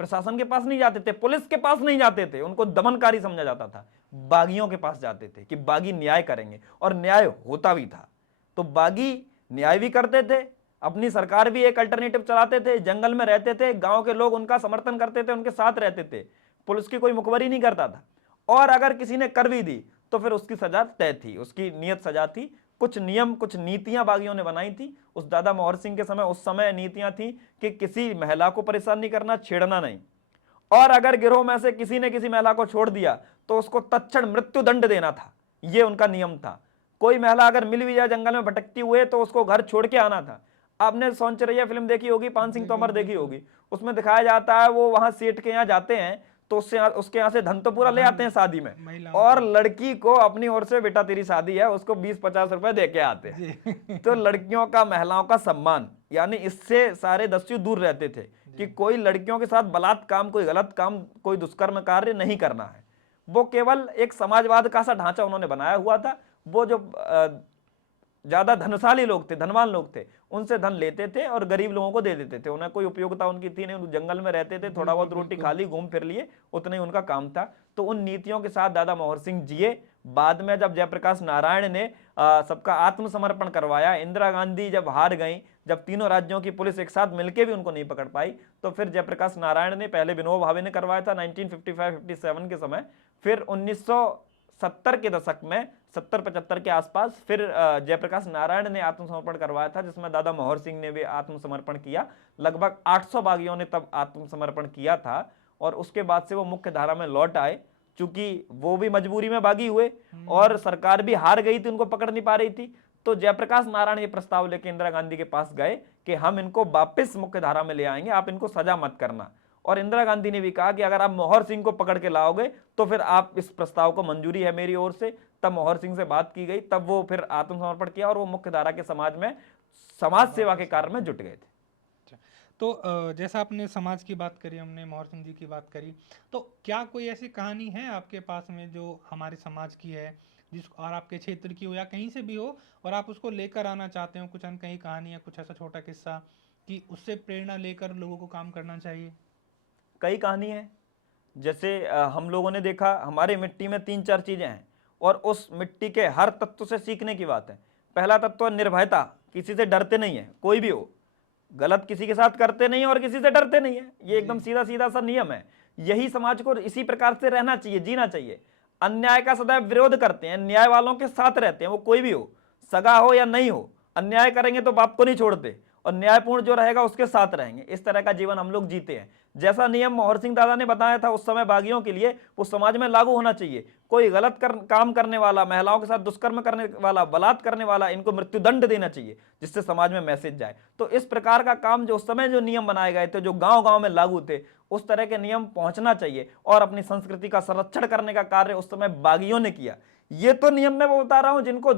प्रशासन के पास नहीं जाते थे, पुलिस के पास नहीं जाते थे, उनको दमनकारी समझा जाता था, बागियों के पास जाते थे कि बागी न्याय करेंगे, और न्याय होता भी था। तो बागी न्याय भी करते थे, अपनी सरकार भी एक अल्टरनेटिव चलाते थे, जंगल में रहते थे, गांव के लोग उनका समर्थन करते थे, उनके साथ रहते थे, पुलिस की कोई मुखबरी नहीं करता था, और अगर किसी ने कर भी दी तो फिर उसकी सजा तय थी, उसकी नियत सजा थी। कुछ नियम, कुछ नीतियां बागियों ने बनाई थी उस दादा मोहर सिंह के समय। उस समय नीतियां थी कि किसी महिला को परेशान नहीं करना, छेड़ना नहीं, और अगर गिरोह में से किसी ने किसी महिला को छोड़ दिया तो उसको तत्क्षण मृत्यु दंड देना था। ये उनका नियम था। कोई महिला अगर मिल भी जाए जंगल में भटकती हुए तो उसको घर छोड़ के आना था। आपने सौंदर्या फिल्म देखी होगी, पान सिंह तोमर देखी होगी, उसमें दिखाया जाता है वो वहां सेठ के यहाँ जाते हैं तो उसके यहाँ से धन तो पूरा ले आते हैं शादी में, और लड़की को अपनी ओर से बेटा तेरी शादी है उसको 20-50 रुपए दे के आते हैं। तो लड़कियों का, महिलाओं का सम्मान, यानी इससे सारे दस्यु दूर रहते थे कि कोई लड़कियों के साथ बलात्कार काम, कोई गलत काम, कोई दुष्कर्म कार्य नहीं करना है। वो केवल एक समाजवाद का सा ढांचा उन्होंने बनाया हुआ था। वो जो ज्यादा धनशाली लोग थे, धनवान लोग थे, उनसे धन लेते थे और गरीब लोगों को दे देते थे। उन्हें कोई उपयोगिता उनकी थी नहीं, जंगल में रहते थे, थोड़ा बहुत रोटी खा ली, घूम फिर लिए, उतना ही उनका काम था। तो उन नीतियों के साथ दादा मोहर सिंह जिए। बाद में जब जयप्रकाश नारायण ने सबका आत्मसमर्पण करवाया, इंदिरा गांधी जब हार गई, जब तीनों राज्यों की पुलिस एक साथ मिलकर भी उनको नहीं पकड़ पाई, तो फिर जयप्रकाश नारायण ने, पहले विनोबा भावे ने करवाया था 1955-57 के समय, फिर 1970 के दशक में 70-75 के आसपास फिर जयप्रकाश नारायण ने आत्मसमर्पण करवाया था, जिसमें दादा मोहर सिंह ने भी आत्मसमर्पण किया। लगभग 800 बागियों ने तब आत्मसमर्पण किया था और उसके बाद से वो मुख्य धारा में लौट आए। चूंकि वो भी मजबूरी में बागी हुए और सरकार भी हार गई थी, उनको पकड़ नहीं पा रही थी, तो जयप्रकाश नारायण ये प्रस्ताव लेके इंदिरा गांधी के पास गए कि हम इनको वापस मुख्य धारा में ले आएंगे, आप इनको सजा मत करना। और इंदिरा गांधी ने भी कहा कि अगर आप मोहर सिंह को पकड़ के लाओगे तो फिर आप इस प्रस्ताव को मंजूरी है मेरी ओर से। तब मोहर सिंह से बात की गई, तब वो फिर आत्मसमर्पण किया और वो मुख्य धारा के समाज में समाज सेवा के कार्य में जुट गए थे। तो जैसा आपने समाज की बात करी, हमने मोहर सिंह जी की बात करी, तो क्या कोई ऐसी कहानी है आपके पास में जो हमारे समाज की है, जिस और आपके क्षेत्र की हो या कहीं से भी हो, और आप उसको लेकर आना चाहते हो, कुछ अनकही कहानी या कुछ ऐसा छोटा किस्सा कि उससे प्रेरणा लेकर लोगों को काम करना चाहिए? कई कहानी है। जैसे हम लोगों ने देखा हमारे मिट्टी में 3-4 चीजें हैं और उस मिट्टी के हर तत्व से सीखने की बात है। पहला तत्व है निर्भयता, किसी से डरते नहीं है, कोई भी हो, गलत किसी के साथ करते नहीं है और किसी से डरते नहीं है। ये एकदम सीधा सीधा सा नियम है। यही समाज को इसी प्रकार से रहना चाहिए, जीना चाहिए। अन्याय का सदैव विरोध करते हैं, न्याय वालों के साथ रहते हैं, वो कोई भी हो, सगा हो या नहीं हो। अन्याय करेंगे तो बाप को नहीं छोड़ते और न्यायपूर्ण जो रहेगा उसके साथ रहेंगे। इस तरह का जीवन हम लोग जीते हैं। जैसा नियम मोहर सिंह दादा ने बताया था उस समय बागियों के लिए, वो समाज में लागू होना चाहिए। कोई गलत काम करने वाला, महिलाओं के साथ दुष्कर्म करने वाला, बलात्कार करने वाला, इनको मृत्युदंड देना चाहिए, जिससे समाज में मैसेज जाए। तो इस प्रकार का काम जो उस समय जो नियम बनाए गए थे, जो गांव गांव में लागू थे, उस तरह के नियम पहुंचना चाहिए। और अपनी संस्कृति का संरक्षण करने का कार्य उस समय बागियों ने किया। ये तो नियम मैं वो बता रहा हूं जिनको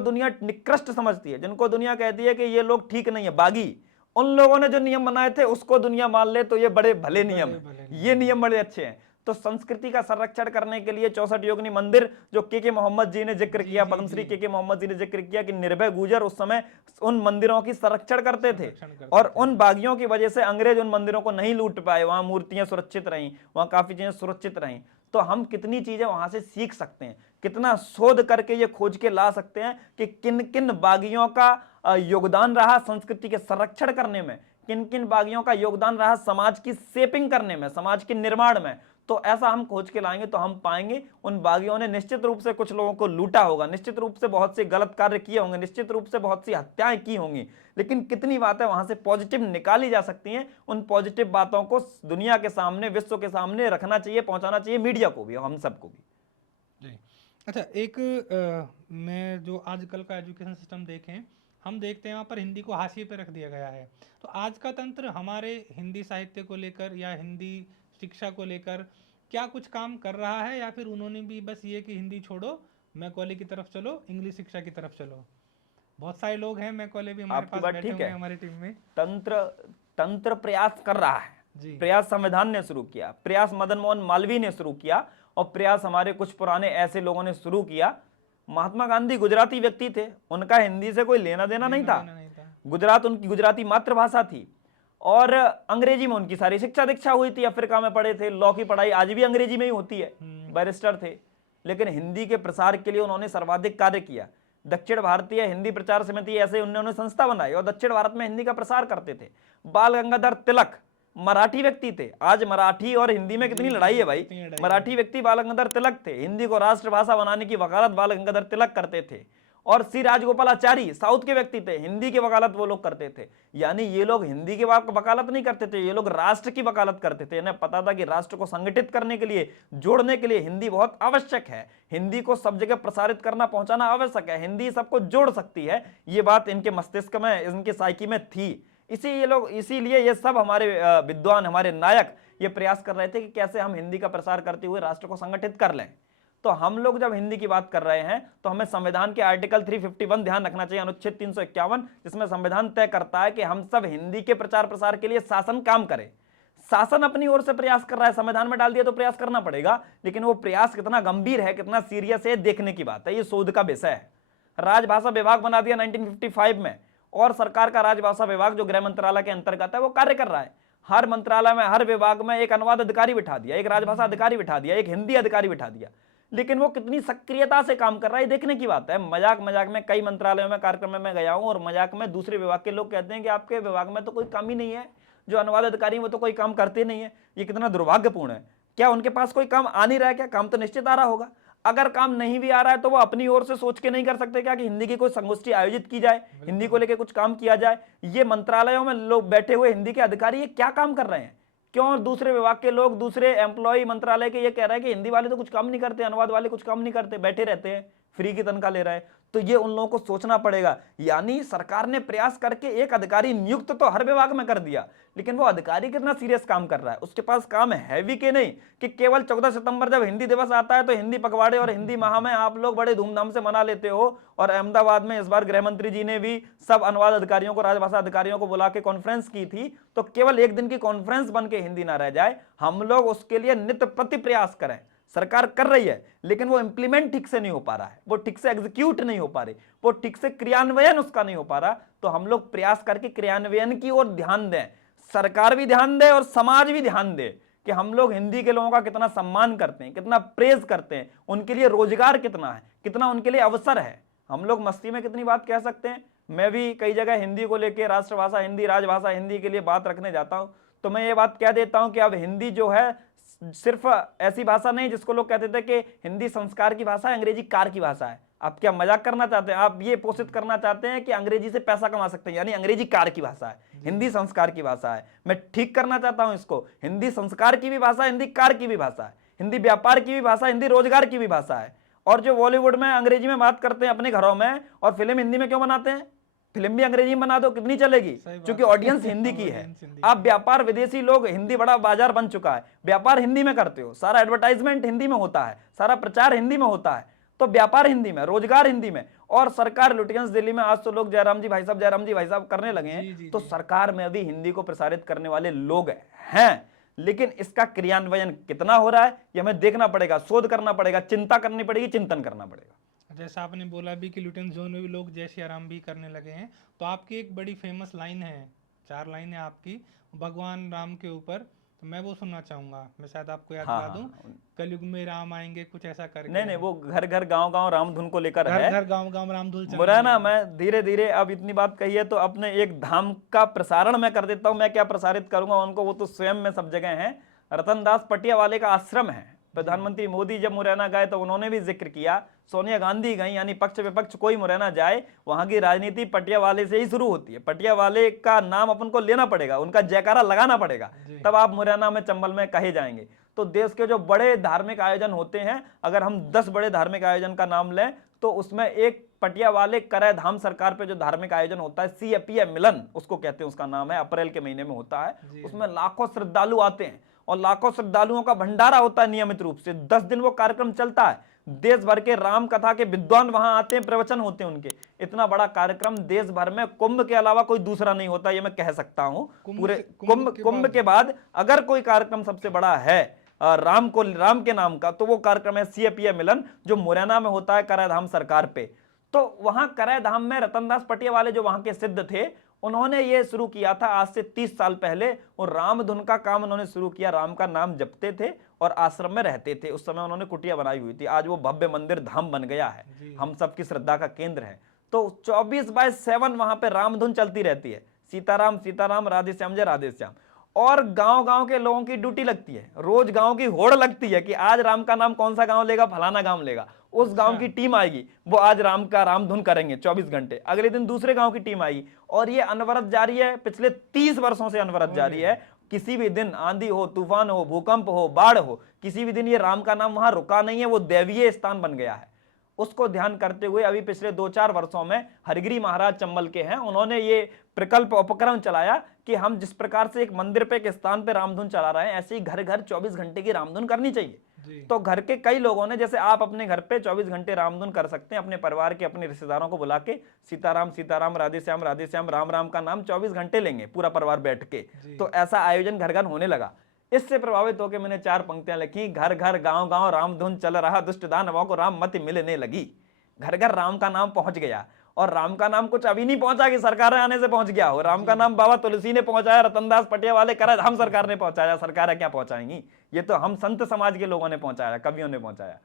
दुनिया निकृष्ट समझती है, जिनको दुनिया कहती है कि ये लोग ठीक नहीं है, बागी, उन लोगों ने जो नियम बनाए थे उसको दुनिया मान ले तो ये बड़े भले नियम है, ये नियम बड़े अच्छे हैं। तो संस्कृति का संरक्षण करने के लिए 64 योगिनी मंदिर जो के मोहम्मद जी ने जिक्र किया, पद्मश्री के मोहम्मद जी ने जिक्र किया कि निर्भय गुर्जर उस समय उन मंदिरों की संरक्षण करते थे और उन बागियों की वजह से अंग्रेज उन मंदिरों को नहीं लूट पाए, वहां मूर्तियां सुरक्षित रहीं, वहां काफी चीजें सुरक्षित रहीं। तो हम कितनी चीजें वहां से सीख सकते हैं, कितना शोध करके ये खोज के ला सकते हैं कि किन किन बागियों का योगदान रहा संस्कृति के संरक्षण करने में, किन किन बागियों का योगदान रहा समाज की शेपिंग करने में, समाज के निर्माण में। तो ऐसा हम खोज के लाएंगे तो हम पाएंगे उन बागियों ने निश्चित रूप से कुछ लोगों को लूटा होगा, निश्चित रूप से बहुत से गलत कार्य किए होंगे, निश्चित रूप से बहुत सी हत्याएं की होंगी, लेकिन कितनी बातें वहां से पॉजिटिव निकाली जा सकती हैं। उन पॉजिटिव बातों को दुनिया के सामने, विश्व के सामने रखना चाहिए, पहुंचाना चाहिए, मीडिया को भी, हम सबको भी। जी अच्छा, एक मैं जो आजकल का एजुकेशन सिस्टम देखें, हम देखते हैं वहाँ पर हिंदी को हाशिए पे रख दिया गया है। तो आज का तंत्र हमारे हिंदी साहित्य को लेकर या हिंदी शिक्षा को लेकर क्या कुछ काम कर रहा है, या फिर उन्होंने भी बस ये कि हिंदी छोड़ो, मैकॉले की तरफ चलो, इंग्लिश शिक्षा की तरफ चलो? बहुत सारे लोग हैं, मैकॉले भी हमारे पास बैठे हुए हैं हमारी टीम में। तंत्र प्रयास कर रहा है, प्रयास संविधान ने शुरू किया, प्रयास मदन मोहन मालवीय ने शुरू किया और प्रयास हमारे कुछ पुराने ऐसे लोगों ने शुरू किया। महात्मा गांधी गुजराती व्यक्ति थे, उनका हिंदी से कोई लेना देना नहीं था। गुजरात उनकी गुजराती मातृभाषा थी और अंग्रेजी में उनकी सारी शिक्षा दीक्षा हुई थी। अफ्रीका में पढ़े थे, लॉ की पढ़ाई आज भी अंग्रेजी में ही होती है, बैरिस्टर थे। लेकिन हिंदी के प्रसार के लिए उन्होंने सर्वाधिक कार्य किया। दक्षिण भारतीय हिंदी प्रचार समिति ऐसे उन्होंने संस्था बनाई और दक्षिण भारत में हिंदी का प्रसार करते थे। बाल गंगाधर तिलक मराठी व्यक्ति थे। आज मराठी और हिंदी में कितनी लड़ाई है भाई। मराठी व्यक्ति बाल गंगाधर तिलक थे। हिंदी को राष्ट्रभाषा बनाने की वकालत बाल गंगाधर तिलक करते थे और सी राजगोपालाचारी साउथ के व्यक्ति थे, हिंदी की वकालत वो लोग करते थे। यानी ये लोग हिंदी की वकालत नहीं करते थे, ये लोग राष्ट्र की वकालत करते थे। इन्हें पता था कि राष्ट्र को संगठित करने के लिए, जोड़ने के लिए हिंदी बहुत आवश्यक है, हिंदी को सब जगह प्रसारित करना, पहुंचाना आवश्यक है, हिंदी सबको जोड़ सकती है। ये बात इनके मस्तिष्क में, इनके साइकी में थी। इसीलिए ये सब हमारे विद्वान, हमारे नायक ये प्रयास कर रहे थे कि कैसे हम हिंदी का प्रसार करते हुए राष्ट्र को संगठित कर लें। तो हम लोग जब हिंदी की बात कर रहे हैं तो हमें संविधान के आर्टिकल 351 ध्यान रखना चाहिए, अनुच्छेद 351, जिसमें संविधान तय करता है कि हम सब हिंदी के प्रचार प्रसार के लिए शासन काम करे। शासन अपनी ओर से प्रयास कर रहा है, संविधान में डाल दिया तो प्रयास करना पड़ेगा, लेकिन वो प्रयास कितना गंभीर है, कितना सीरियस है, देखने की बात है। ये शोध का विषय है। राजभाषा विभाग बना दिया 1955 में, और सरकार का राजभाषा विभाग जो गृह मंत्रालय के अंतर्गत है वो कार्य कर रहा है। हर मंत्रालय में, हर विभाग में एक अनुवाद अधिकारी बिठा दिया, एक राजभाषा अधिकारी बिठा दिया, एक हिंदी अधिकारी बिठा दिया, लेकिन वो कितनी सक्रियता से काम कर रहा है देखने की बात है। मजाक मजाक में कई मंत्रालयों में कार्यक्रम में मैं गया हूं, और मजाक में दूसरे विभाग के लोग कहते हैं कि आपके विभाग में तो कोई काम ही नहीं है, जो अनुवाद अधिकारी वो तो कोई काम करते नहीं है। ये कितना दुर्भाग्यपूर्ण है। क्या उनके पास कोई काम आ नहीं रहा है क्या? काम तो निश्चित आ रहा होगा। अगर काम नहीं भी आ रहा है तो वो अपनी ओर से सोच के नहीं कर सकते क्या कि हिंदी की कोई संगोष्ठी आयोजित की जाए, हिंदी को लेकर कुछ काम किया जाए? ये मंत्रालयों में लोग बैठे हुए हिंदी के अधिकारी ये क्या काम कर रहे हैं? क्यों दूसरे विभाग के लोग, दूसरे एम्प्लॉय मंत्रालय के ये कह रहे हैं कि हिंदी वाले तो कुछ काम नहीं करते, अनुवाद वाले कुछ काम नहीं करते, बैठे रहते हैं, फ्री की तनख्वाह ले रहे हैं? तो ये उन लोगों को सोचना पड़ेगा। यानी सरकार ने प्रयास करके एक अधिकारी नियुक्त तो हर विभाग में कर दिया, लेकिन वो अधिकारी कितना सीरियस काम कर रहा है, उसके पास काम है भी कि नहीं? कि केवल 14 सितंबर जब हिंदी दिवस आता है तो हिंदी पखवाड़े और हिंदी माह में आप लोग बड़े धूमधाम से मना लेते हो, और अहमदाबाद में इस बार गृह मंत्री जी ने भी सब अनुवाद अधिकारियों को, राजभाषा अधिकारियों को बुला के कॉन्फ्रेंस की थी। तो केवल एक दिन की कॉन्फ्रेंस बन के हिंदी ना रह जाए, हम लोग उसके लिए नित्य प्रति प्रयास करें। सरकार कर रही है, लेकिन वो इंप्लीमेंट ठीक से नहीं हो पा रहा है, वो ठीक से एग्जीक्यूट नहीं हो पा रही, वो ठीक से क्रियान्वयन उसका नहीं हो पा रहा। तो हम लोग प्रयास करके क्रियान्वयन की ओर ध्यान दें, सरकार भी ध्यान दे और समाज भी ध्यान दे कि हम लोग हिंदी के लोगों का कितना सम्मान करते हैं, कितना प्रेज करते हैं, उनके लिए रोजगार कितना है, कितना उनके लिए अवसर है। हम लोग मस्ती में कितनी बात कह सकते हैं। मैं भी कई जगह हिंदी को लेकर, राष्ट्रभाषा हिंदी, राजभाषा हिंदी के लिए बात रखने जाता हूं, तो मैं ये बात कह देता हूं कि अब हिंदी जो है सिर्फ ऐसी भाषा नहीं जिसको लोग कहते थे कि हिंदी संस्कार की भाषा है, अंग्रेजी कार की भाषा है। आप क्या मजाक करना चाहते हैं? आप ये पोषित करना चाहते हैं कि अंग्रेजी से पैसा कमा सकते हैं, यानी अंग्रेजी कार की भाषा है, हिंदी संस्कार की भाषा है। मैं ठीक करना चाहता हूं इसको, हिंदी संस्कार की भी भाषा, हिंदी कार की भी भाषा है, हिंदी व्यापार की भी भाषा, हिंदी रोजगार की भी भाषा है। और जो बॉलीवुड में अंग्रेजी में बात करते हैं अपने घरों में, और फिल्म हिंदी में क्यों बनाते हैं? फिल्म भी अंग्रेजी में बना दो, कितनी चलेगी? क्योंकि ऑडियंस हिंदी की है। आप व्यापार, विदेशी लोग, हिंदी बड़ा बाजार बन चुका है, व्यापार हिंदी में करते हो, सारा एडवर्टाइजमेंट हिंदी में होता है, सारा प्रचार हिंदी में होता है, तो व्यापार हिंदी में, रोजगार हिंदी में। और सरकार लुटियंस दिल्ली में आज तो लोग जयराम जी भाई साहब करने लगे हैं। तो सरकार में अभी हिंदी को प्रसारित करने वाले लोग हैं, लेकिन इसका क्रियान्वयन कितना हो रहा है ये हमें देखना पड़ेगा, शोध करना पड़ेगा, चिंता करनी पड़ेगी, चिंतन करना पड़ेगा। जैसा आपने बोला भी कि लुटेन जोन में भी लोग जय श्री राम भी करने लगे हैं, तो आपकी एक बड़ी फेमस लाइन है, 4 लाइन है आपकी भगवान राम के ऊपर, तो मैं वो सुनना चाहूंगा। मैं शायद आपको याद दिला दूं, कलयुग में राम आएंगे, कुछ ऐसा करके। नहीं, वो घर घर गांव गांव राम धुन को लेकर है। घर गांव गांव राम धुन चल बुरा ना, मैं धीरे धीरे, अब इतनी बात कही है तो अपने एक धाम का प्रसारण मैं कर देता हूं। मैं क्या प्रसारित करूंगा उनको, वो तो स्वयं में सब जगह है। रतनदास पटिया वाले का आश्रम है। प्रधानमंत्री मोदी जब मुरैना गए तो उन्होंने भी जिक्र किया, सोनिया गांधी गई, यानी पक्ष विपक्ष कोई मुरैना जाए, वहां की राजनीति पटिया वाले से ही शुरू होती है। पटिया वाले का नाम अपन को लेना पड़ेगा, उनका जयकारा लगाना पड़ेगा, तब आप मुरैना में, चंबल में कहे जाएंगे। तो देश के जो बड़े धार्मिक आयोजन होते हैं, अगर हम 10 बड़े धार्मिक आयोजन का नाम लें तो उसमें एक पटिया वाले करे धाम सरकार पे जो धार्मिक आयोजन होता है, CAPM मिलन उसको कहते हैं, उसका नाम है, अप्रैल के महीने में होता है। उसमें लाखों श्रद्धालु आते हैं और लाखों श्रद्धालुओं का भंडारा होता है नियमित रूप से। 10 दिन वो कार्यक्रम चलता है। देश भर के राम कथा के विद्वान वहां आते हैं, प्रवचन होते हैं उनके। इतना बड़ा कार्यक्रम देश भर में कुंभ के अलावा कोई दूसरा नहीं होता, ये मैं कह सकता हूं। पूरे कुंभ के बाद अगर कोई कार्यक्रम सबसे बड़ा है राम के नाम का, तो वो कार्यक्रम है CAPM मिलन, जो मुरैना में होता है कराधाम सरकार पे। तो वहां कराधाम में रतनदास पटिया वाले जो वहां के सिद्ध थे, उन्होंने ये शुरू किया था आज से 30 साल पहले। और राम धुन का काम उन्होंने शुरू किया, राम का नाम जपते थे और आश्रम में रहते थे। उस समय उन्होंने कुटिया बनाई हुई थी, आज वो भव्य मंदिर धाम बन गया है, हम सबकी श्रद्धा का केंद्र है। तो 24/7 वहां पे राम धुन चलती रहती है, सीताराम सीताराम, राधे श्याम जय राधे श्याम। और गांव-गांव के लोगों की ड्यूटी लगती है, रोज गांव की होड़ लगती है कि आज राम का नाम कौन सा गांव लेगा, फलाना गांव लेगा। उस गांव की टीम आएगी, वो आज राम का राम धुन करेंगे 24 घंटे, अगले दिन दूसरे गांव की टीम आएगी, और ये अनवरत जारी है, पिछले 30 वर्षों से अनवरत जारी है। किसी भी दिन आंधी हो, तूफान हो, भूकंप हो, बाढ़ हो, किसी भी दिन ये राम का नाम वहां रुका नहीं है, वो दैवीय स्थान बन गया है। उसको ध्यान करते हुए अभी पिछले 2-4 वर्षों में हरगिरी महाराज चंबल के हैं, उन्होंने ये प्रकल्प उपक्रम चलाया कि हम जिस प्रकार से एक मंदिर पे एक स्थान पे रामधुन चला रहे हैं, ऐसे ही घर घर 24 घंटे की रामधुन करनी चाहिए। तो घर के कई लोगों ने, जैसे आप अपने घर पे 24 घंटे रामधुन कर सकते हैं, अपने परिवार के अपने रिश्तेदारों को बुला के सीताराम सीताराम, राधे श्याम राम राम का नाम 24 घंटे लेंगे पूरा परिवार बैठ के। तो ऐसा आयोजन घर घर होने लगा। इससे प्रभावित होकर मैंने 4 पंक्तियां लिखी। घर घर गांव गांव रामधुन चल रहा, दुष्ट दानवों को राम मति मिलने लगी। घर घर राम का नाम पहुंच गया, और राम का नाम कुछ अभी नहीं पहुंचा कि सरकार आने से पहुंच गया हो। राम का नाम बाबा तुलसी ने पहुंचाया, रतनदास पटिया वाले करा, हम सरकार ने पहुंचाया, सरकार क्या पहुंचाएंगी, ये तो हम संत समाज के लोगों ने पहुंचाया, कवियों ने पहुंचाया।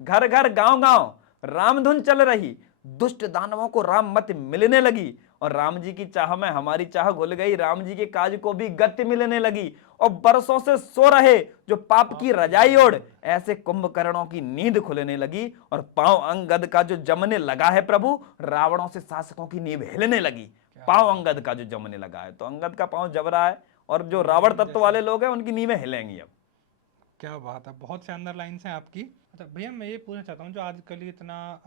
घर घर गांव गांव रामधुन चल रही, दुष्ट दानवों को राम मति मिलने लगी, और राम जी की चाह में हमारी चाह घुल गई, राम जी के काज को भी गति मिलने लगी। और बरसों से सो रहे जो पाप की रजाई ओढ़, ऐसे कुंभकर्णों की नींद खुलने लगी, और पांव अंगद का जो जमने लगा है प्रभु, रावणों से शासकों की नींव हिलने लगी। पांव अंगद का जो जमने लगा है, तो अंगद का पांव जम रहा है, और जो रावण तत्व वाले लोग हैं उनकी नींवें हिलेंगी। अब क्या बात है, बहुत शानदार लाइन्स हैं आपकी। अच्छा भैया, मैं ये पूछना चाहता हूँ, जो आजकल इतना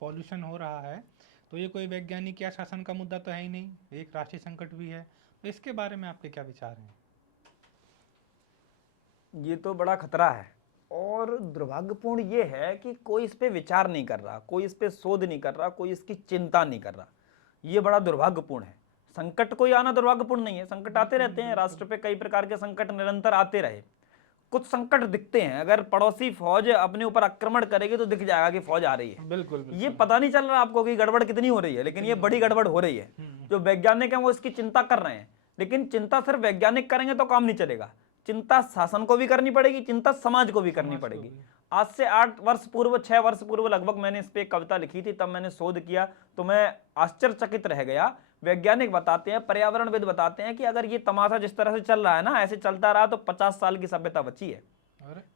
पॉल्यूशन हो रहा है, तो ये कोई वैज्ञानिक या शासन का मुद्दा तो है ही नहीं, एक राष्ट्रीय संकट भी है, तो इसके बारे में आपके क्या विचार हैं? ये तो बड़ा खतरा है, और दुर्भाग्यपूर्ण ये है कि कोई इस पे विचार नहीं कर रहा, कोई इस पे शोध नहीं कर रहा, कोई इसकी चिंता नहीं कर रहा। ये बड़ा दुर्भाग्यपूर्ण है। संकट कोई आना दुर्भाग्यपूर्ण नहीं है, संकट आते रहते हैं, राष्ट्र पे कई प्रकार के संकट निरंतर आते रहे। कुछ संकट दिखते हैं, अगर पड़ोसी फौज अपने ऊपर आक्रमण करेगी तो दिख जाएगा कि फौज आ रही है। बिल्कुल। ये पता नहीं चल रहा आपको कि गड़बड़ कितनी हो रही है, लेकिन ये बड़ी गड़बड़ हो रही है। जो वैज्ञानिक हैं वो इसकी चिंता कर रहे हैं, लेकिन चिंता सिर्फ वैज्ञानिक करेंगे तो काम नहीं चलेगा। चिंता शासन को भी करनी पड़ेगी, चिंता समाज को भी करनी पड़ेगी। आज से 8 वर्ष पूर्व, 6 वर्ष पूर्व लगभग मैंने इस पे एक कविता लिखी थी, तब मैंने शोध किया तो मैं आश्चर्यचकित रह गया। वैज्ञानिक बताते हैं, पर्यावरणविद बताते हैं कि अगर ये तमाशा जिस तरह से चल रहा है ना, ऐसे चलता रहा तो 50 साल की सभ्यता बची है।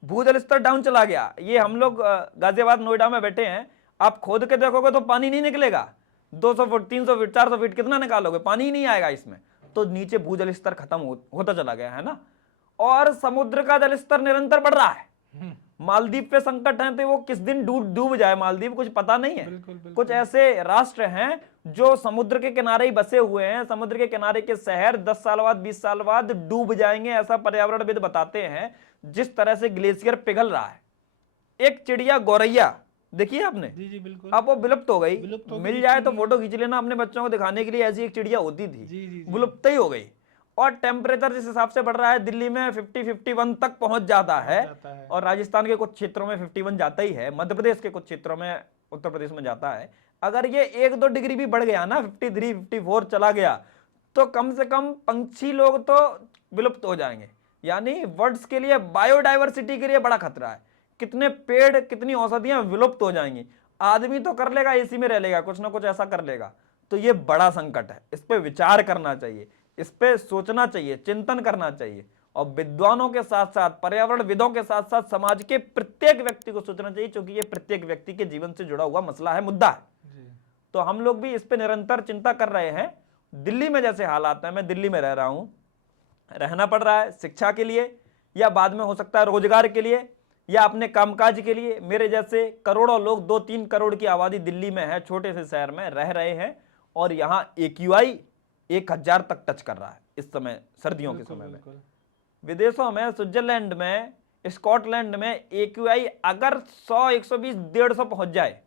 भूजल स्तर डाउन चला गया। ये हम लोग गाजियाबाद नोएडा में बैठे हैं, आप खोद के देखोगे तो पानी नहीं निकलेगा। 200 फुट, 300 फीट, 400 फीट कितना निकालोगे, पानी ही नहीं आएगा इसमें। तो नीचे भूजल स्तर खत्म होता चला गया है ना, और समुद्र का जल स्तर निरंतर बढ़ रहा है। मालदीव पे संकट है, तो वो किस दिन डूब जाए मालदीव कुछ पता नहीं है। बिल्कुल। कुछ ऐसे राष्ट्र हैं जो समुद्र के किनारे ही बसे हुए हैं, समुद्र के किनारे के शहर 10 साल बाद, 20 साल बाद डूब जाएंगे, ऐसा पर्यावरणविद बताते हैं। जिस तरह से ग्लेशियर पिघल रहा है, एक चिड़िया गौरैया देखिए आपने, जी बिल्कुल, अब वो विलुप्त हो गई। मिल जाए तो गई। फोटो खींच लेना अपने बच्चों को दिखाने के लिए, ऐसी एक चिड़िया होती थी, विलुप्त ही हो गई। और टेम्परेचर जिस हिसाब से बढ़ रहा है, दिल्ली में 50-51 तक पहुंच जाता है, और राजस्थान के कुछ क्षेत्रों में 51 जाता ही है, मध्य प्रदेश के कुछ क्षेत्रों में, उत्तर प्रदेश में जाता है। अगर ये 1-2 डिग्री भी बढ़ गया ना, 53-54 चला गया, तो कम से कम पंछी लोग तो विलुप्त हो जाएंगे। यानी वर्ड्स के लिए, बायोडाइवर्सिटी के लिए बड़ा खतरा है। कितने पेड़, कितनी औषधियां विलुप्त हो जाएंगी। आदमी तो कर लेगा, एसी में रह लेगा, कुछ ना कुछ ऐसा कर लेगा। तो ये बड़ा संकट है, इस पे विचार करना चाहिए, इस पे सोचना चाहिए, चिंतन करना चाहिए, और विद्वानों के साथ साथ, पर्यावरणविदों के साथ साथ समाज के प्रत्येक व्यक्ति को सोचना चाहिए, क्योंकि ये प्रत्येक व्यक्ति के जीवन से जुड़ा हुआ मसला है, मुद्दा है। तो हम लोग भी इस पे निरंतर चिंता कर रहे हैं। दिल्ली में जैसे हालात है, मैं दिल्ली में रह रहा हूं, रहना पड़ रहा है शिक्षा के लिए, या बाद में हो सकता है रोजगार के लिए, या अपने कामकाज के लिए। मेरे जैसे करोड़ों लोग, 2-3 करोड़ की आबादी दिल्ली में है, छोटे से शहर में रह रहे हैं, और यहाँ AQI 1000 तक टच कर रहा है इस समय, सर्दियों के समय में। विदेशों में, स्विट्जरलैंड में, स्कॉटलैंड में AQI अगर 100, 120, 150 पहुंच जाए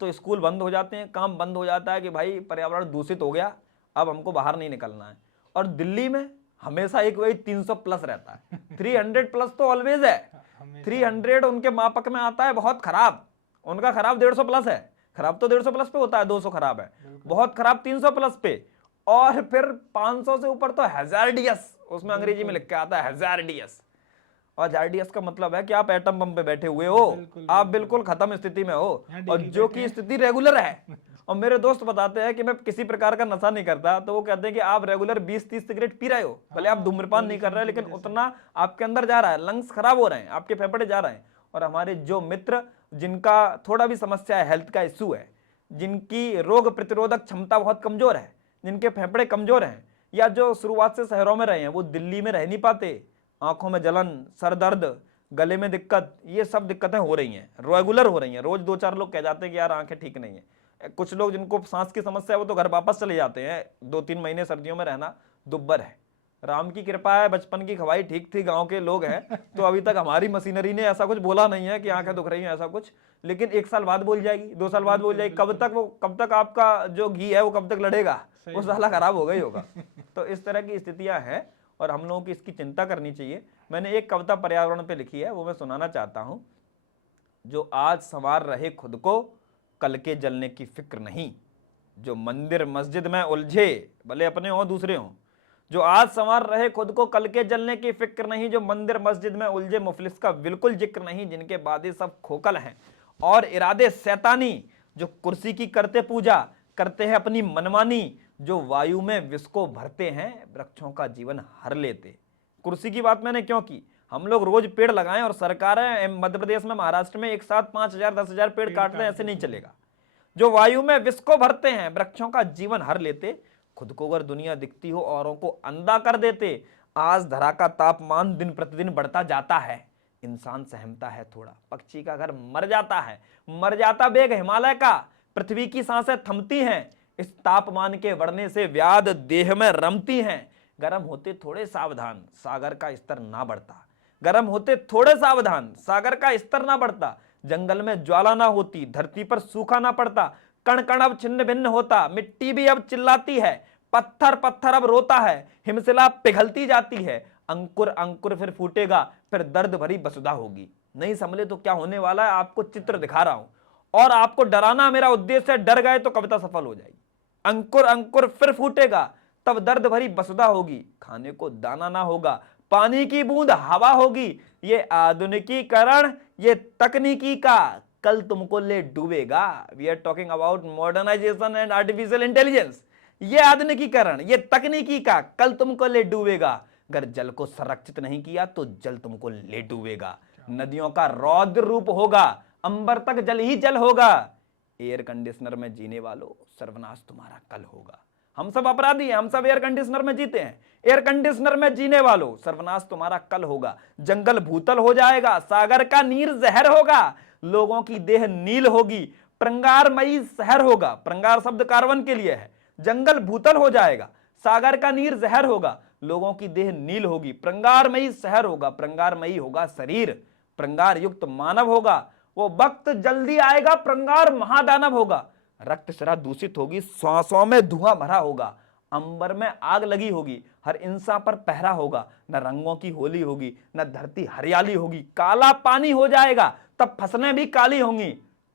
तो स्कूल बंद हो जाते हैं, काम बंद हो जाता है कि भाई पर्यावरण दूषित हो गया, अब हमको बाहर नहीं निकलना है। और दिल्ली में हमेशा AQI 300 प्लस रहता है, 300 प्लस तो ऑलवेज है। 300 उनके मापक में आता है बहुत खराब, उनका खराब 150 प्लस है, खराब तो 150 प्लस पे होता है, 200 खराब है, बहुत खराब 300 प्लस पे, और फिर 500 से ऊपर तो हैजार्डियस, उसमें अंग्रेजी में लिख के आता है हैजार्डियस। और आरडीएस का मतलब है कि आप एटम बम पे बैठे हुए हो, आप बिल्कुल खत्म स्थिति में हो, और जो कि स्थिति रेगुलर है। और मेरे दोस्त बताते हैं कि मैं किसी प्रकार का नशा नहीं करता, तो वो कहते हैं कि आप रेगुलर 20-30 सिगरेट पी रहे हो, भले आप धूम्रपान नहीं कर रहे, लेकिन उतना आपके अंदर जा रहा है, लंग्स खराब हो रहे हैं, आपके फेफड़े जा रहे हैं। और हमारे जो मित्र जिनका थोड़ा भी समस्या है, हेल्थ का इश्यू है, जिनकी रोग प्रतिरोधक क्षमता बहुत कमजोर है, जिनके फेफड़े कमजोर हैं, या जो शुरुआत से शहरों में रहे हैं, वो दिल्ली में रह नहीं पाते, आंखों में जलन, सर दर्द, गले में दिक्कत, ये सब दिक्कतें हो रही हैं, रेगुलर हो रही हैं। रोज 2-4 लोग कह जाते हैं कि यार आंखें ठीक नहीं है। कुछ लोग जिनको सांस की समस्या है वो तो घर वापस चले जाते हैं, 2-3 महीने सर्दियों में रहना दुब्बर है। राम की कृपा है, बचपन की खवाई ठीक थी, गांव के लोग हैं, तो अभी तक हमारी मशीनरी ने ऐसा कुछ बोला नहीं है कि आंखें दुख रही हैं ऐसा कुछ। लेकिन 1 साल बाद बोल जाएगी, 2 साल बाद बोल जाएगी, कब तक आपका जो घी है वो कब तक लड़ेगा, वो साला खराब हो गई होगा। तो इस तरह की स्थितियां हैं और हम लोगों की इसकी चिंता करनी चाहिए। मैंने एक कविता पर्यावरण पे लिखी है, वो मैं सुनाना चाहता हूं। जो आज संवार रहे खुद को, कल के जलने की फिक्र नहीं, जो मंदिर मस्जिद में उलझे, भले अपने हो दूसरे हो, जो आज संवार रहे खुद को, कल के जलने की फिक्र नहीं, जो मंदिर मस्जिद में उलझे, मुफलिस का बिल्कुल जिक्र नहीं, जिनके बादे सब खोखल हैं और इरादे शैतानी, जो कुर्सी की करते पूजा, करते हैं अपनी मनमानी, जो वायु में विष को भरते हैं, वृक्षों का जीवन हर लेते। कुर्सी की बात मैंने क्यों की? हम लोग रोज पेड़ लगाएं और सरकारें मध्य प्रदेश में, महाराष्ट्र में एक साथ 5,000 10,000 पेड़ काट रहे हैं, ऐसे नहीं चलेगा। जो वायु में विष को भरते हैं, वृक्षों का जीवन हर लेते, खुद को अगर दुनिया दिखती हो औरों को अंधा कर देते। आज धरा का तापमान दिन प्रतिदिन बढ़ता जाता है, इंसान सहमता है थोड़ा, पक्षी का घर मर जाता है, मर जाता बेग हिमालय का, पृथ्वी की सांसें थमती हैं, इस तापमान के बढ़ने से व्याध देह में रमती हैं। गर्म होते थोड़े सावधान, सागर का स्तर ना बढ़ता, गर्म होते थोड़े सावधान, सागर का स्तर ना बढ़ता, जंगल में ज्वाला ना होती, धरती पर सूखा ना पड़ता, कण कण अब छिन्न भिन्न होता, मिट्टी भी अब चिल्लाती है, पत्थर पत्थर अब रोता है, हिमशिला पिघलती जाती है, अंकुर अंकुर फिर फूटेगा, फिर दर्द भरी वसुधा होगी। नहीं समझे तो क्या होने वाला है, आपको चित्र दिखा रहा हूं और आपको डराना मेरा उद्देश्य है, डर गए तो कविता सफल हो जाएगी। अंकुर अंकुर फिर फूटेगा, तब दर्द भरी वसुधा होगी, खाने को दाना ना होगा, पानी की बूंद हवा होगी, ये आधुनिकीकरण, ये तकनीकी का कल तुमको ले डूबेगा। We are talking about modernisation and artificial intelligence. ये आधुनिकीकरण, ये तकनीकी का कल तुमको ले डूबेगा। अगर जल को संरक्षित नहीं किया तो जल तुमको ले डूबेगा। नदियों का रौद्र रूप होगा, अंबर तक जल ही जल होगा। एयर कंडीशनर में जीने वालों, सर्वनाश तुम्हारा कल होगा। हम सब अपराधी हैं, हम सब एयर कंडीशनर में जीते हैं। एयर कंडीशनर में जीने वालों, सर्वनाश तुम्हारा कल होगा। जंगल भूतल हो जाएगा, सागर का नीर जहर होगा, लोगों की देह नील होगी, प्रंगारमयी शहर होगा। प्रंगार शब्द कार्बन के लिए है। जंगल भूतल हो जाएगा, सागर का नीर जहर होगा, लोगों की देह नील होगी, प्रंगारमयी शहर होगा, प्रंगारमयी होगा शरीर, प्रंगार युक्त मानव होगा। वो वक्त जल्दी आएगा, प्रंगार महादानव होगा। रक्त शरा दूषित होगी, सांसों में धुआं भरा होगा, अंबर में आग लगी होगी, हर इंसान पर पहरा होगा। न रंगों की होली होगी, न धरती हरियाली होगी, काला पानी हो जाएगा, तब फसलें भी काली होंगी।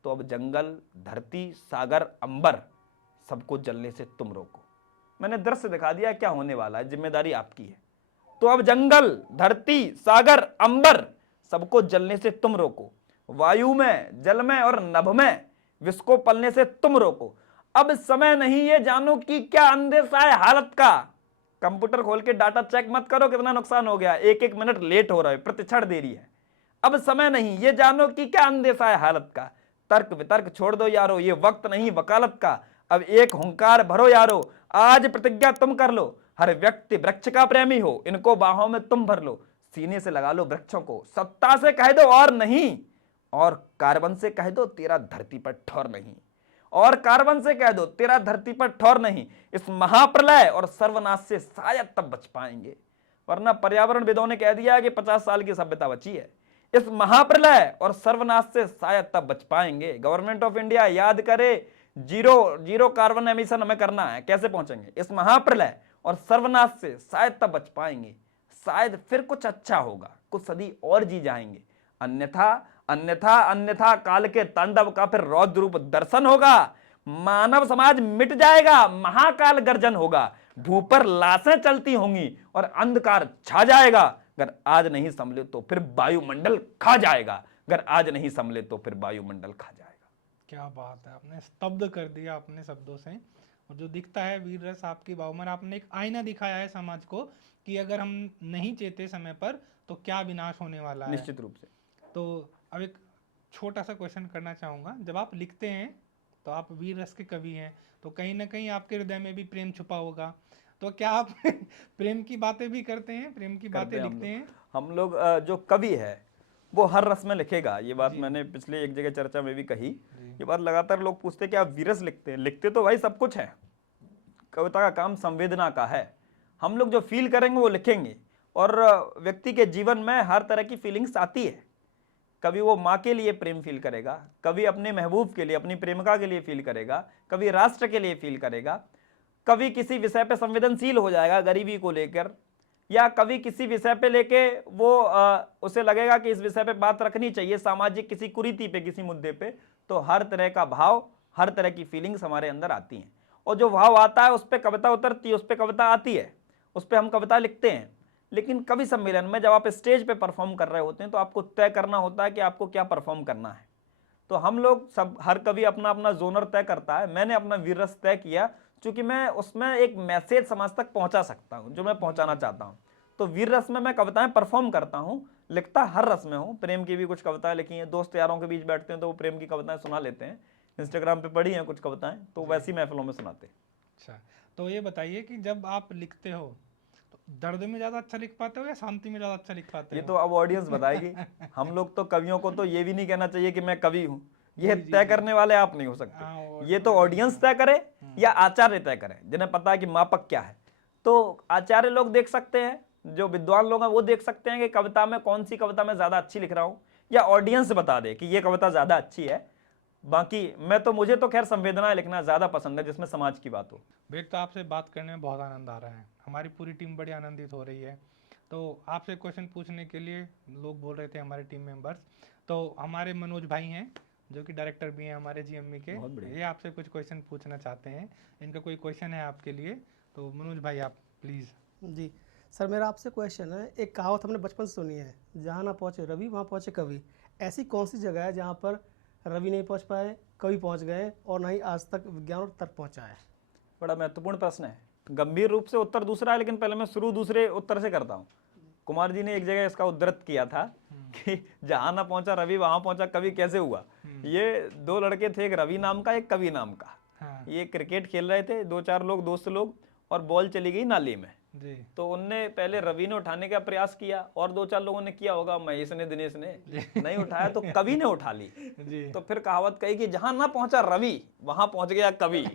तो अब जंगल, धरती, सागर, अंबर सबको जलने से तुम रोको। मैंने दृश्य दिखा दिया क्या होने वाला है, जिम्मेदारी आपकी है। तो अब जंगल, धरती, सागर, अंबर सबको जलने से तुम रोको। वायु में, जल में और नभ में विष को पलने से तुम रोको। अब समय नहीं ये जानो कि क्या अंदेशा है हालत का। कंप्यूटर खोल के डाटा चेक मत करो कितना नुकसान हो गया, 1-1 मिनट लेट हो रहा है, प्रतिक्षण देरी है। अब समय नहीं ये जानो कि क्या अंदेशा है हालत का। तर्क वितर्क छोड़ दो यारो, ये वक्त नहीं वकालत का। अब एक हुंकार भरो यारो, आज प्रतिज्ञा तुम कर लो। हर व्यक्ति वृक्ष का प्रेमी हो, इनको बाहों में तुम भर लो। सीने से लगा लो वृक्षों को, सत्ता से कह दो और नहीं, और कार्बन से कह दो तेरा धरती पर ठौर नहीं, और कार्बन से कह दो तेरा धरती पर ठौर नहीं। इस महाप्रलय और सर्वनाश से शायद तब बच पाएंगे, वरना पर्यावरणविदों ने कह दिया कि 50 साल की सभ्यता बची है। इस महाप्रलय और सर्वनाश से शायद तब बच पाएंगे। गवर्नमेंट ऑफ इंडिया याद करे, जीरो कार्बन एमिशन हमें करना है, कैसे पहुंचेंगे? इस महाप्रलय और सर्वनाश से शायद तब बच पाएंगे, शायद फिर कुछ अच्छा होगा, कुछ सदी और जी जाएंगे। अन्यथा अन्यथा अन्यथा काल के तांडव का फिर रौद्र रूप दर्शन होगा। मानव समाज मिट जाएगा, महाकाल गर्जन होगा, भू पर लाशें चलती होंगी और अंधकार छा जाएगा। अगर आज नहीं संभले तो फिर वायुमंडल खा जाएगा, अगर आज नहीं संभले तो फिर वायुमंडल खा जाएगा। क्या बात है, आपने स्तब्ध कर दिया अपने शब्दों से। और जो दिखता है वीर रस आपकी बाहुमन, आपने एक आईना दिखाया है समाज को कि अगर हम नहीं चेते समय पर तो क्या विनाश होने वाला है। निश्चित रूप से। तो अब एक छोटा सा क्वेश्चन करना चाहूँगा, जब आप लिखते हैं तो आप वीर रस के कवि हैं, तो कहीं ना कहीं आपके हृदय में भी प्रेम छुपा होगा, तो क्या आप प्रेम की बातें भी करते हैं, प्रेम की बातें लिखते हैं? हम लोग जो कवि है वो हर रस में लिखेगा। ये बात मैंने पिछले एक जगह चर्चा में भी कही। ये बात लगातार लोग पूछते कि आप वीरस लिखते हैं। लिखते तो भाई सब कुछ है, कविता का काम संवेदना का है। हम लोग जो फील करेंगे वो लिखेंगे, और व्यक्ति के जीवन में हर तरह की फीलिंग्स आती है। कभी वो माँ के लिए प्रेम फील करेगा, कभी अपने महबूब के लिए, अपनी प्रेमिका के लिए फील करेगा, कभी राष्ट्र के लिए फील करेगा, कभी किसी विषय पे संवेदनशील हो जाएगा गरीबी को लेकर, या कभी किसी विषय पे लेके वो उसे लगेगा कि इस विषय पे बात रखनी चाहिए, सामाजिक किसी कुरीति पे, किसी मुद्दे पे। तो हर तरह का भाव, हर तरह की फीलिंग्स हमारे अंदर आती हैं, और जो भाव आता है उस पर कविता उतरती है, उस पर कविता आती है, उस पर हम कविता लिखते हैं। लेकिन कवि सम्मेलन में जब आप स्टेज पे परफॉर्म कर रहे होते हैं तो आपको तय करना होता है कि आपको क्या परफॉर्म करना है। तो हम लोग सब, हर कवि अपना अपना जोनर तय करता है। मैंने अपना वीर रस तय किया, क्योंकि मैं उसमें एक मैसेज समाज तक पहुंचा सकता हूं जो मैं पहुंचाना चाहता हूं। तो वीर रस में मैं कविताएं परफॉर्म करता हूं, लिखता हर रस में हूं। प्रेम की भी कुछ कविताएं लिखी हैं, दोस्त यारों के बीच बैठते हैं तो वो प्रेम की कविताएं सुना लेते हैं। इंस्टाग्राम पे पढ़ी हैं कुछ कविताएं, तो वैसी महफिलों में सुनाते हैं। अच्छा, तो ये बताइए कि जब आप लिखते हो तो दर्द में ज्यादा अच्छा लिख पाते हो या शांति में ज्यादा अच्छा लिख पाते ये हो? तो अब ऑडियंस बताएगी। हम लोग तो कवियों को तो ये भी नहीं कहना चाहिए कि मैं कवि हूँ, ये तय करने वाले आप नहीं हो सकते। ये तो ऑडियंस तय करे या आचार्य तय करे, जिन्हें पता है कि मापक क्या है। तो आचार्य लोग देख सकते हैं, जो विद्वान लोग हैं वो देख सकते हैं कि कविता में कौन सी कविता मैं ज्यादा अच्छी लिख रहा हूँ, या ऑडियंस बता दे कि ये कविता ज्यादा अच्छी है। बाकी मैं तो, मुझे तो खैर संवेदनाएं लिखना ज्यादा पसंद है, जिसमें समाज की बात हो। बेट, तो आपसे बात करने में बहुत आनंद आ रहा है, हमारी पूरी टीम बड़ी आनंदित हो रही है। तो आपसे क्वेश्चन पूछने के लिए लोग बोल रहे थे हमारे टीम मेंबर्स, तो हमारे मनोज भाई हैं जो कि डायरेक्टर भी हैं हमारे जीएमई के, ये आपसे कुछ क्वेश्चन पूछना चाहते हैं। इनका कोई क्वेश्चन है आपके लिए, तो मनोज भाई आप प्लीज़। जी सर, मेरा आपसे क्वेश्चन है। एक कहावत हमने बचपन से सुनी है, जहाँ ना पहुँचे रवि वहाँ पहुँचे कवि। ऐसी कौन सी जगह है जहाँ पर रवि नहीं पहुँच पाए, कवि पहुँच गए, और ना ही आज तक विज्ञान और तर्क पहुँचा है? बड़ा महत्वपूर्ण प्रश्न है। गंभीर रूप से उत्तर दूसरा है, लेकिन पहले मैं शुरू दूसरे उत्तर से करता हूँ। कुमार जी ने एक जगह इसका उद्धृत किया था कि जहां ना पहुंचा रवि वहां पहुंचा कवि कैसे हुआ। ये दो लड़के थे, एक रवि नाम का, एक कवि नाम का। ये क्रिकेट खेल रहे थे, 2-4 लोग, दोस्त लोग, और बॉल चली गई नाली में जी। तो उनने पहले रवि ने उठाने का प्रयास किया, और 2-4 लोगों ने किया होगा, महेश ने, दिनेश ने, नहीं उठाया तो कवि ने उठा ली जी। तो फिर कहावत कही कि जहां ना पहुंचा रवि वहां पहुंच गया कवि।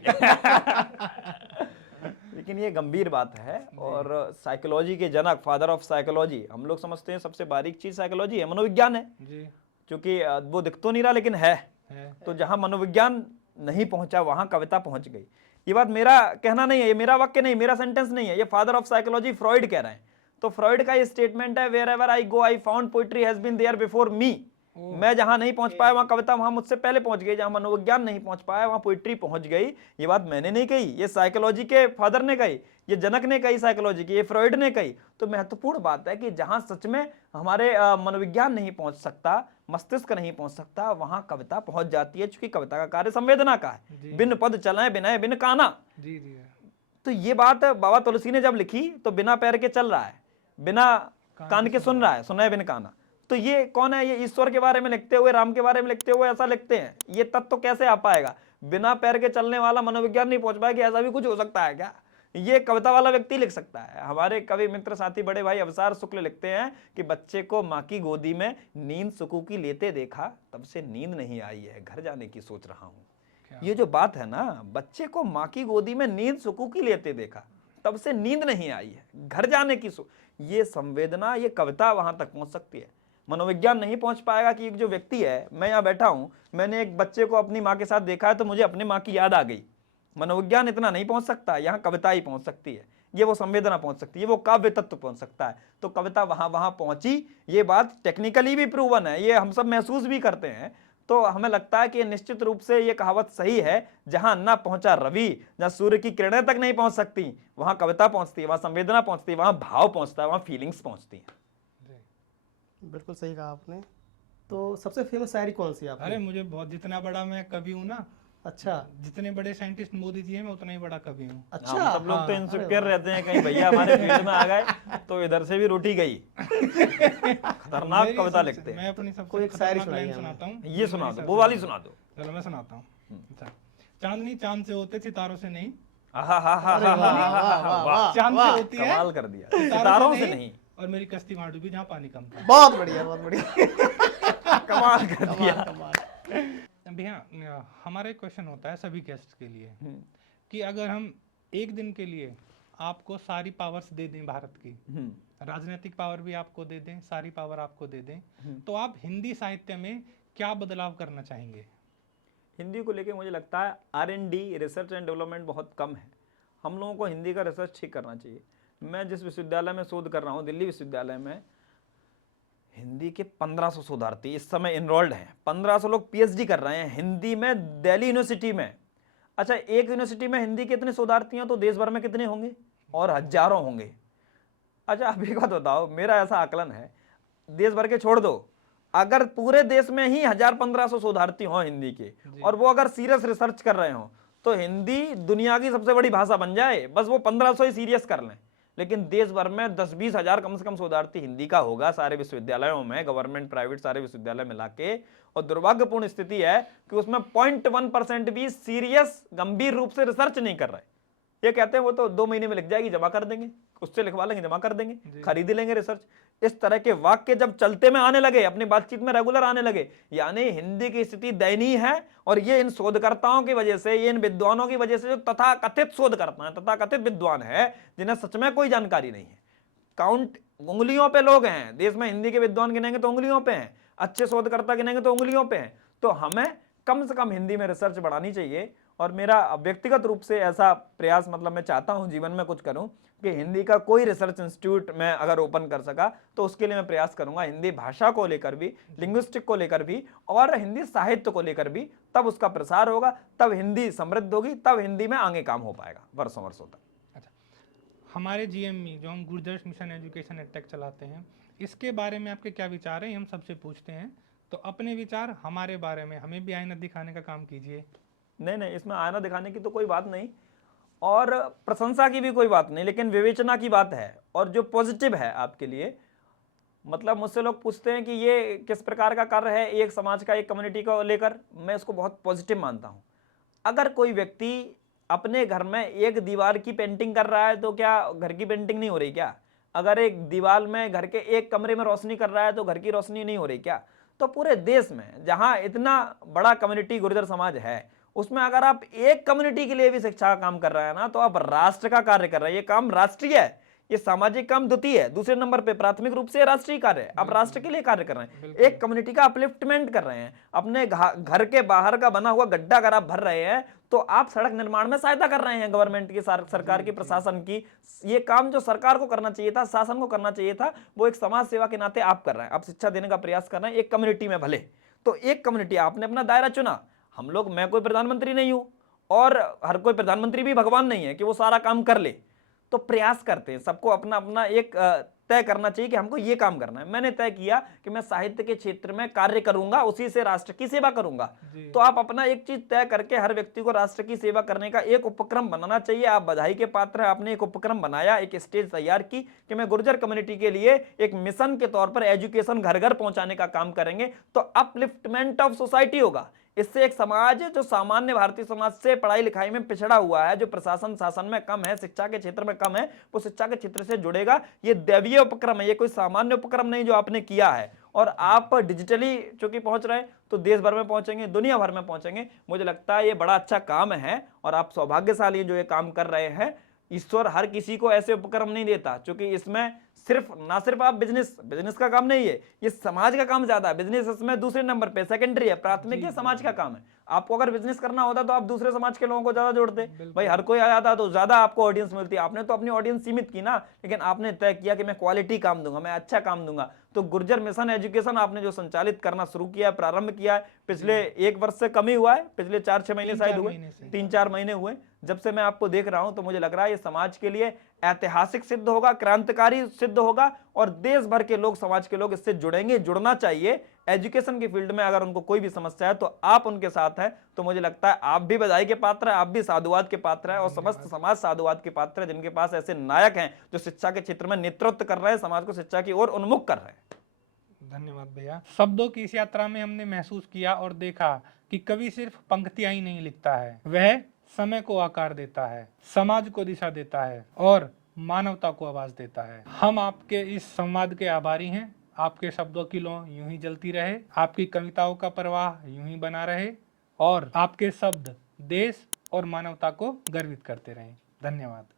लेकिन ये गंभीर बात है, और साइकोलॉजी के जनक, फादर ऑफ साइकोलॉजी, हम लोग समझते हैं सबसे बारीक चीज साइकोलॉजी है, मनोविज्ञान है जी। क्योंकि वो दिख तो नहीं रहा लेकिन है। तो जहां मनोविज्ञान नहीं पहुंचा वहां कविता पहुंच गई। ये बात मेरा कहना नहीं है, ये मेरा वाक्य नहीं, मेरा सेंटेंस नहीं है, ये फादर ऑफ साइकोलॉजी फ्रॉइड कह रहे हैं। तो फ्रॉइड का ये स्टेटमेंट है, wherever I go I found poetry has been there before me. मैं जहां नहीं पहुंच पाया वहां कविता वहां मुझसे पहले पहुंच गई, जहां मनोविज्ञान नहीं पहुंच पाया वहां पोइट्री पहुंच गई। ये बात मैंने नहीं कही, ये साइकोलॉजी के फादर ने कही, ये जनक ने कही साइकोलॉजी की, ये फ्रॉइड ने कही। तो महत्वपूर्ण बात है कि जहां सच में हमारे मनोविज्ञान नहीं पहुंच सकता, मस्तिष्क नहीं पहुंच सकता, वहां कविता पहुंच जाती है, चूंकि कविता का कार्य संवेदना का है। बिन पद चले बिनय बिन काना। जी जी। तो ये बात बाबा तुलसी ने जब लिखी तो बिना पैर के चल रहा है, बिना कान के सुन रहा है, सुनय बिन काना। तो ये कौन है? ये ईश्वर के बारे में लिखते हुए, राम के बारे में लिखते हुए ऐसा लिखते हैं। ये तत्व कैसे आ पाएगा? बिना पैर के चलने वाला मनोविज्ञान नहीं पहुंच पाएगा, ऐसा भी कुछ हो सकता है क्या? ये कविता वाला व्यक्ति लिख सकता है। हमारे कवि मित्र साथी बड़े भाई अवसार शुक्ल लिखते हैं कि बच्चे को माँ की गोदी में नींद सुकू की लेते देखा, तब से नींद नहीं आई है, घर जाने की सोच रहा हूँ। ये जो बात है ना, बच्चे को माँ की गोदी में नींद सुकू की लेते देखा, तब से नींद नहीं आई है, घर जाने की ये संवेदना, ये कविता वहां तक पहुंच सकती है। मनोविज्ञान नहीं पहुंच पाएगा कि एक जो व्यक्ति है, मैं यहाँ बैठा हूं, मैंने एक बच्चे को अपनी माँ के साथ देखा है तो मुझे अपनी माँ की याद आ गई। मनोविज्ञान इतना नहीं पहुंच सकता, यहाँ कविता ही पहुंच सकती है, ये वो संवेदना पहुंच सकती है, वो काव्य तत्व पहुंच सकता है। तो कविता वहां पहुंची, ये बात टेक्निकली भी प्रूवन है, ये हम सब महसूस भी करते हैं। तो हमें लगता है कि निश्चित रूप से ये कहावत सही है, जहां ना पहुंचा रवि, जहां सूर्य की किरणें तक नहीं पहुंच सकती, वहां कविता पहुंचती है, वहां संवेदना पहुंचती है, वहां भाव पहुंचता है, वहां फीलिंग्स पहुंचती है। बिल्कुल सही कहा आपने। तो सबसे फेमस शायरी कौन सी है आपकी? अरे मुझे बहुत, जितना बड़ा मैं कवि हूँ ना, अच्छा जितने बड़े साइंटिस्ट मोदी जी हैं मैं उतना ही बड़ा कवि हूँ। अच्छा। हम सब लोग तो हाँ, इनसिक्योर रहते हैं कहीं भैया हमारे फील्ड में आ गए तो इधर से भी रोटी गई। खतरनाक मेरी कविता सबसे- लिखते हैं। मैं अपनी सबसे कोई एक शायरी खतरनाक लाइन सुनाइए हमें। सुनाता हूँ। ये जो सुना मेरी दो, सबसे- वो वाली सुना दो। चलो मैं सुनाता हूँ। अच्छा, चांदनी चांद से होते सितारों से नहीं, आहा हा हा अरे हा वाह हा वाह हा वाह वाह, वाह चांद से वाह, होती है, कमाल कर दिया। सितारों से नहीं, और मेरी कश्ती वहां डूबी जहाँ पानी कम था। बहुत बढ़िया बहुत बढ़िया। कमाल कर कमाल दिया। कमाल। भैया हमारा एक क्वेश्चन होता है सभी गेस्ट के लिए हम्म, कि अगर हम एक दिन के लिए आपको सारी पावर्स दे दें भारत की, हम्म, राजनीतिक पावर भी आपको दे दें, सारी पावर आपको दे दें, हम्म। तो आप हिंदी साहित्य में क्या बदलाव करना चाहेंगे? हिंदी को लेके मुझे लगता है R&D, रिसर्च एंड डेवलपमेंट बहुत कम है। हम लोगों को हिंदी का रिसर्च ठीक करना चाहिए। मैं जिस विश्वविद्यालय में शोध कर रहा हूँ, दिल्ली विश्वविद्यालय में, हिंदी के 1500 शोधार्थी इस समय इनरोल्ड हैं। 1500 लोग PhD कर रहे हैं हिंदी में, दिल्ली यूनिवर्सिटी में। अच्छा, एक यूनिवर्सिटी में हिंदी के इतने शोधार्थी हैं तो देश भर में कितने होंगे? और हजारों होंगे। अच्छा, आप एक बात बताओ, मेरा ऐसा आकलन है, देश भर के छोड़ दो, अगर पूरे देश में ही 1000-1500 शोधार्थी हों हिंदी के, और वो अगर सीरियस रिसर्च कर रहे हों, तो हिंदी दुनिया की सबसे बड़ी भाषा बन जाए। बस वो 1500 ही सीरियस कर लें। लेकिन देश भर में 10-20 हजार कम से कम शोधार्थी हिंदी का होगा, सारे विश्वविद्यालयों में, गवर्नमेंट प्राइवेट सारे विश्वविद्यालय मिला के। और दुर्भाग्यपूर्ण स्थिति है कि उसमें 0.1% भी सीरियस गंभीर रूप से रिसर्च नहीं कर रहे। ये कहते हैं वो तो 2 महीने में लिख जाएगी, जमा कर देंगे, उससे लिखवा लेंगे, जमा कर देंगे, खरीद लेंगे रिसर्च। इस तरह के वाक्य जब चलते में आने लगे, अपनी बातचीत में रेगुलर आने लगे, यानी हिंदी की स्थिति दयनीय है। और ये इन शोधकर्ताओं की वजह से, ये इन विद्वानों की वजह से, जो तथाकथित शोधकर्ता हैं, तथाकथित विद्वान है, जिन्हें सच में कोई जानकारी नहीं है। काउंट उंगलियों पे लोग हैं देश में, हिंदी के विद्वान गिनेंगे तो उंगलियों पे हैं, अच्छे शोधकर्ता गिनेंगे तो उंगलियों पे हैं। तो हमें कम से कम हिंदी में रिसर्च बढ़ानी चाहिए। और मेरा व्यक्तिगत रूप से ऐसा प्रयास, मतलब मैं चाहता हूं जीवन में कुछ करूं कि हिंदी का कोई रिसर्च इंस्टीट्यूट मैं अगर ओपन कर सका तो उसके लिए मैं प्रयास करूंगा, हिंदी भाषा को लेकर भी, लिंग्विस्टिक को लेकर भी, और हिंदी साहित्य को लेकर भी। तब उसका प्रसार होगा, तब हिंदी समृद्ध होगी, तब हिंदी में आगे काम हो पाएगा वर्षों वर्षों तक। अच्छा, हमारे GME जो हम गुरुदर्श मिशन एजुकेशन एडटेक चलाते हैं, इसके बारे में आपके क्या विचार हैं? हम सबसे पूछते हैं, तो अपने विचार हमारे बारे में हमें भी आईना दिखाने का काम कीजिए। नहीं नहीं, इसमें आईना दिखाने की तो कोई बात नहीं, और प्रशंसा की भी कोई बात नहीं, लेकिन विवेचना की बात है। और जो पॉजिटिव है आपके लिए, मतलब मुझसे लोग पूछते हैं कि ये किस प्रकार का कार्य है एक समाज का, एक कम्युनिटी को लेकर, मैं इसको बहुत पॉजिटिव मानता हूँ। अगर कोई व्यक्ति अपने घर में एक दीवार की पेंटिंग कर रहा है तो क्या घर की पेंटिंग नहीं हो रही क्या? अगर एक दीवार में, घर के एक कमरे में रोशनी कर रहा है तो घर की रोशनी नहीं हो रही क्या? तो पूरे देश में जहां इतना बड़ा कम्युनिटी गुर्जर समाज है, उसमें अगर आप एक कम्युनिटी के लिए भी शिक्षा का काम कर रहे हैं ना, तो आप राष्ट्र का कार्य कर रहे हैं। ये काम राष्ट्रीय है, ये सामाजिक काम द्वितीय है, दूसरे नंबर पे प्राथमिक रूप से राष्ट्रीय कार्य है। आप राष्ट्र के लिए कार्य कर रहे हैं, एक कम्युनिटी का अपलिफ्टमेंट कर रहे हैं। अपने घर के बाहर का बना हुआ गड्ढा अगर आप भर रहे हैं तो आप सड़क निर्माण में सहायता कर रहे हैं गवर्नमेंट की, सरकार की, प्रशासन की। ये काम जो सरकार को करना चाहिए था, शासन को करना चाहिए था, वो एक समाज सेवा के नाते आप कर रहे हैं। आप शिक्षा देने का प्रयास कर रहे हैं एक कम्युनिटी में, भले तो एक कम्युनिटी, आपने अपना दायरा चुना। हम लोग, मैं कोई प्रधानमंत्री नहीं हूं, और हर कोई प्रधानमंत्री भी भगवान नहीं है कि वो सारा काम कर ले। तो प्रयास करते हैं, सबको अपना अपना एक तय करना चाहिए कि हमको ये काम करना है। मैंने तय किया कि मैं साहित्य के क्षेत्र में कार्य करूंगा, उसी से राष्ट्र की सेवा करूंगा। तो आप अपना एक चीज तय करके हर व्यक्ति को राष्ट्र की सेवा करने का एक उपक्रम बनाना चाहिए। आप बधाई के पात्र हैं, आपने एक उपक्रम बनाया, एक स्टेज तैयार की कि मैं गुर्जर कम्युनिटी के लिए एक मिशन के तौर पर एजुकेशन घर घर पहुंचाने का काम करेंगे। तो अपलिफ्टमेंट ऑफ सोसाइटी होगा। इससे एक समाज जो सामान्य भारतीय समाज से पढ़ाई लिखाई में पिछड़ा हुआ है, जो प्रशासन शासन में कम है, शिक्षा के क्षेत्र में कम है, वो शिक्षा के क्षेत्र से जुड़ेगा। ये दैवीय उपक्रम है, ये कोई सामान्य उपक्रम नहीं जो आपने किया है। और आप डिजिटली चूंकि पहुंच रहे हैं तो देश भर में पहुंचेंगे, दुनिया भर में पहुंचेंगे। मुझे लगता है ये बड़ा अच्छा काम है और आप सौभाग्यशाली जो ये काम कर रहे हैं। ईश्वर हर किसी को ऐसे उपक्रम नहीं देता, क्योंकि इसमें ना सिर्फ आप बिजनेस का काम नहीं है, ये समाज का काम ज्यादा है। बिजनेस इसमें दूसरे नंबर पे, सेकेंडरी है, प्राथमिक ये समाज का काम है। आपको अगर बिजनेस करना होता तो आप दूसरे समाज के लोगों को ज्यादा जोड़ते, भाई हर कोई आ जाता तो ज्यादा आपको ऑडियंस मिलती। आपने तो अपनी ऑडियंस सीमित की ना, लेकिन आपने तय किया कि मैं क्वालिटी काम दूंगा, मैं अच्छा काम दूंगा। तो गुर्जर मिशन एजुकेशन आपने जो संचालित करना शुरू किया, प्रारंभ किया है, पिछले 1 वर्ष से कम ही हुआ है, पिछले 4-6 महीने शायद हुए, 3-4 महीने हुए। जब से मैं आपको देख रहा हूं तो मुझे लग रहा है ये समाज के लिए ऐतिहासिक सिद्ध होगा, क्रांतिकारी सिद्ध होगा, और देश भर के लोग, समाज के लोग इससे जुड़ेंगे, जुड़ना चाहिए। एजुकेशन की फील्ड में अगर उनको कोई भी समस्या है तो आप उनके साथ हैं, तो मुझे लगता है आप भी बधाई के पात्र हैं, आप भी साधुवाद के पात्र हैं, और समस्त समाज साधुवाद के पात्र है, जिनके पास ऐसे नायक हैं जो शिक्षा के क्षेत्र में नेतृत्व कर रहे हैं, समाज को शिक्षा की ओर उन्मुख कर रहे हैं। धन्यवाद भैया। शब्दों की इस यात्रा में हमने महसूस किया और देखा कि कवि सिर्फ पंक्तियां ही नहीं लिखता है, वह समय को आकार देता है, समाज को दिशा देता है और मानवता को आवाज देता है। हम आपके इस संवाद के आभारी हैं। आपके शब्दों की लौ यूं ही जलती रहे, आपकी कविताओं का प्रवाह यूं ही बना रहे और आपके शब्द देश और मानवता को गर्वित करते रहें। धन्यवाद।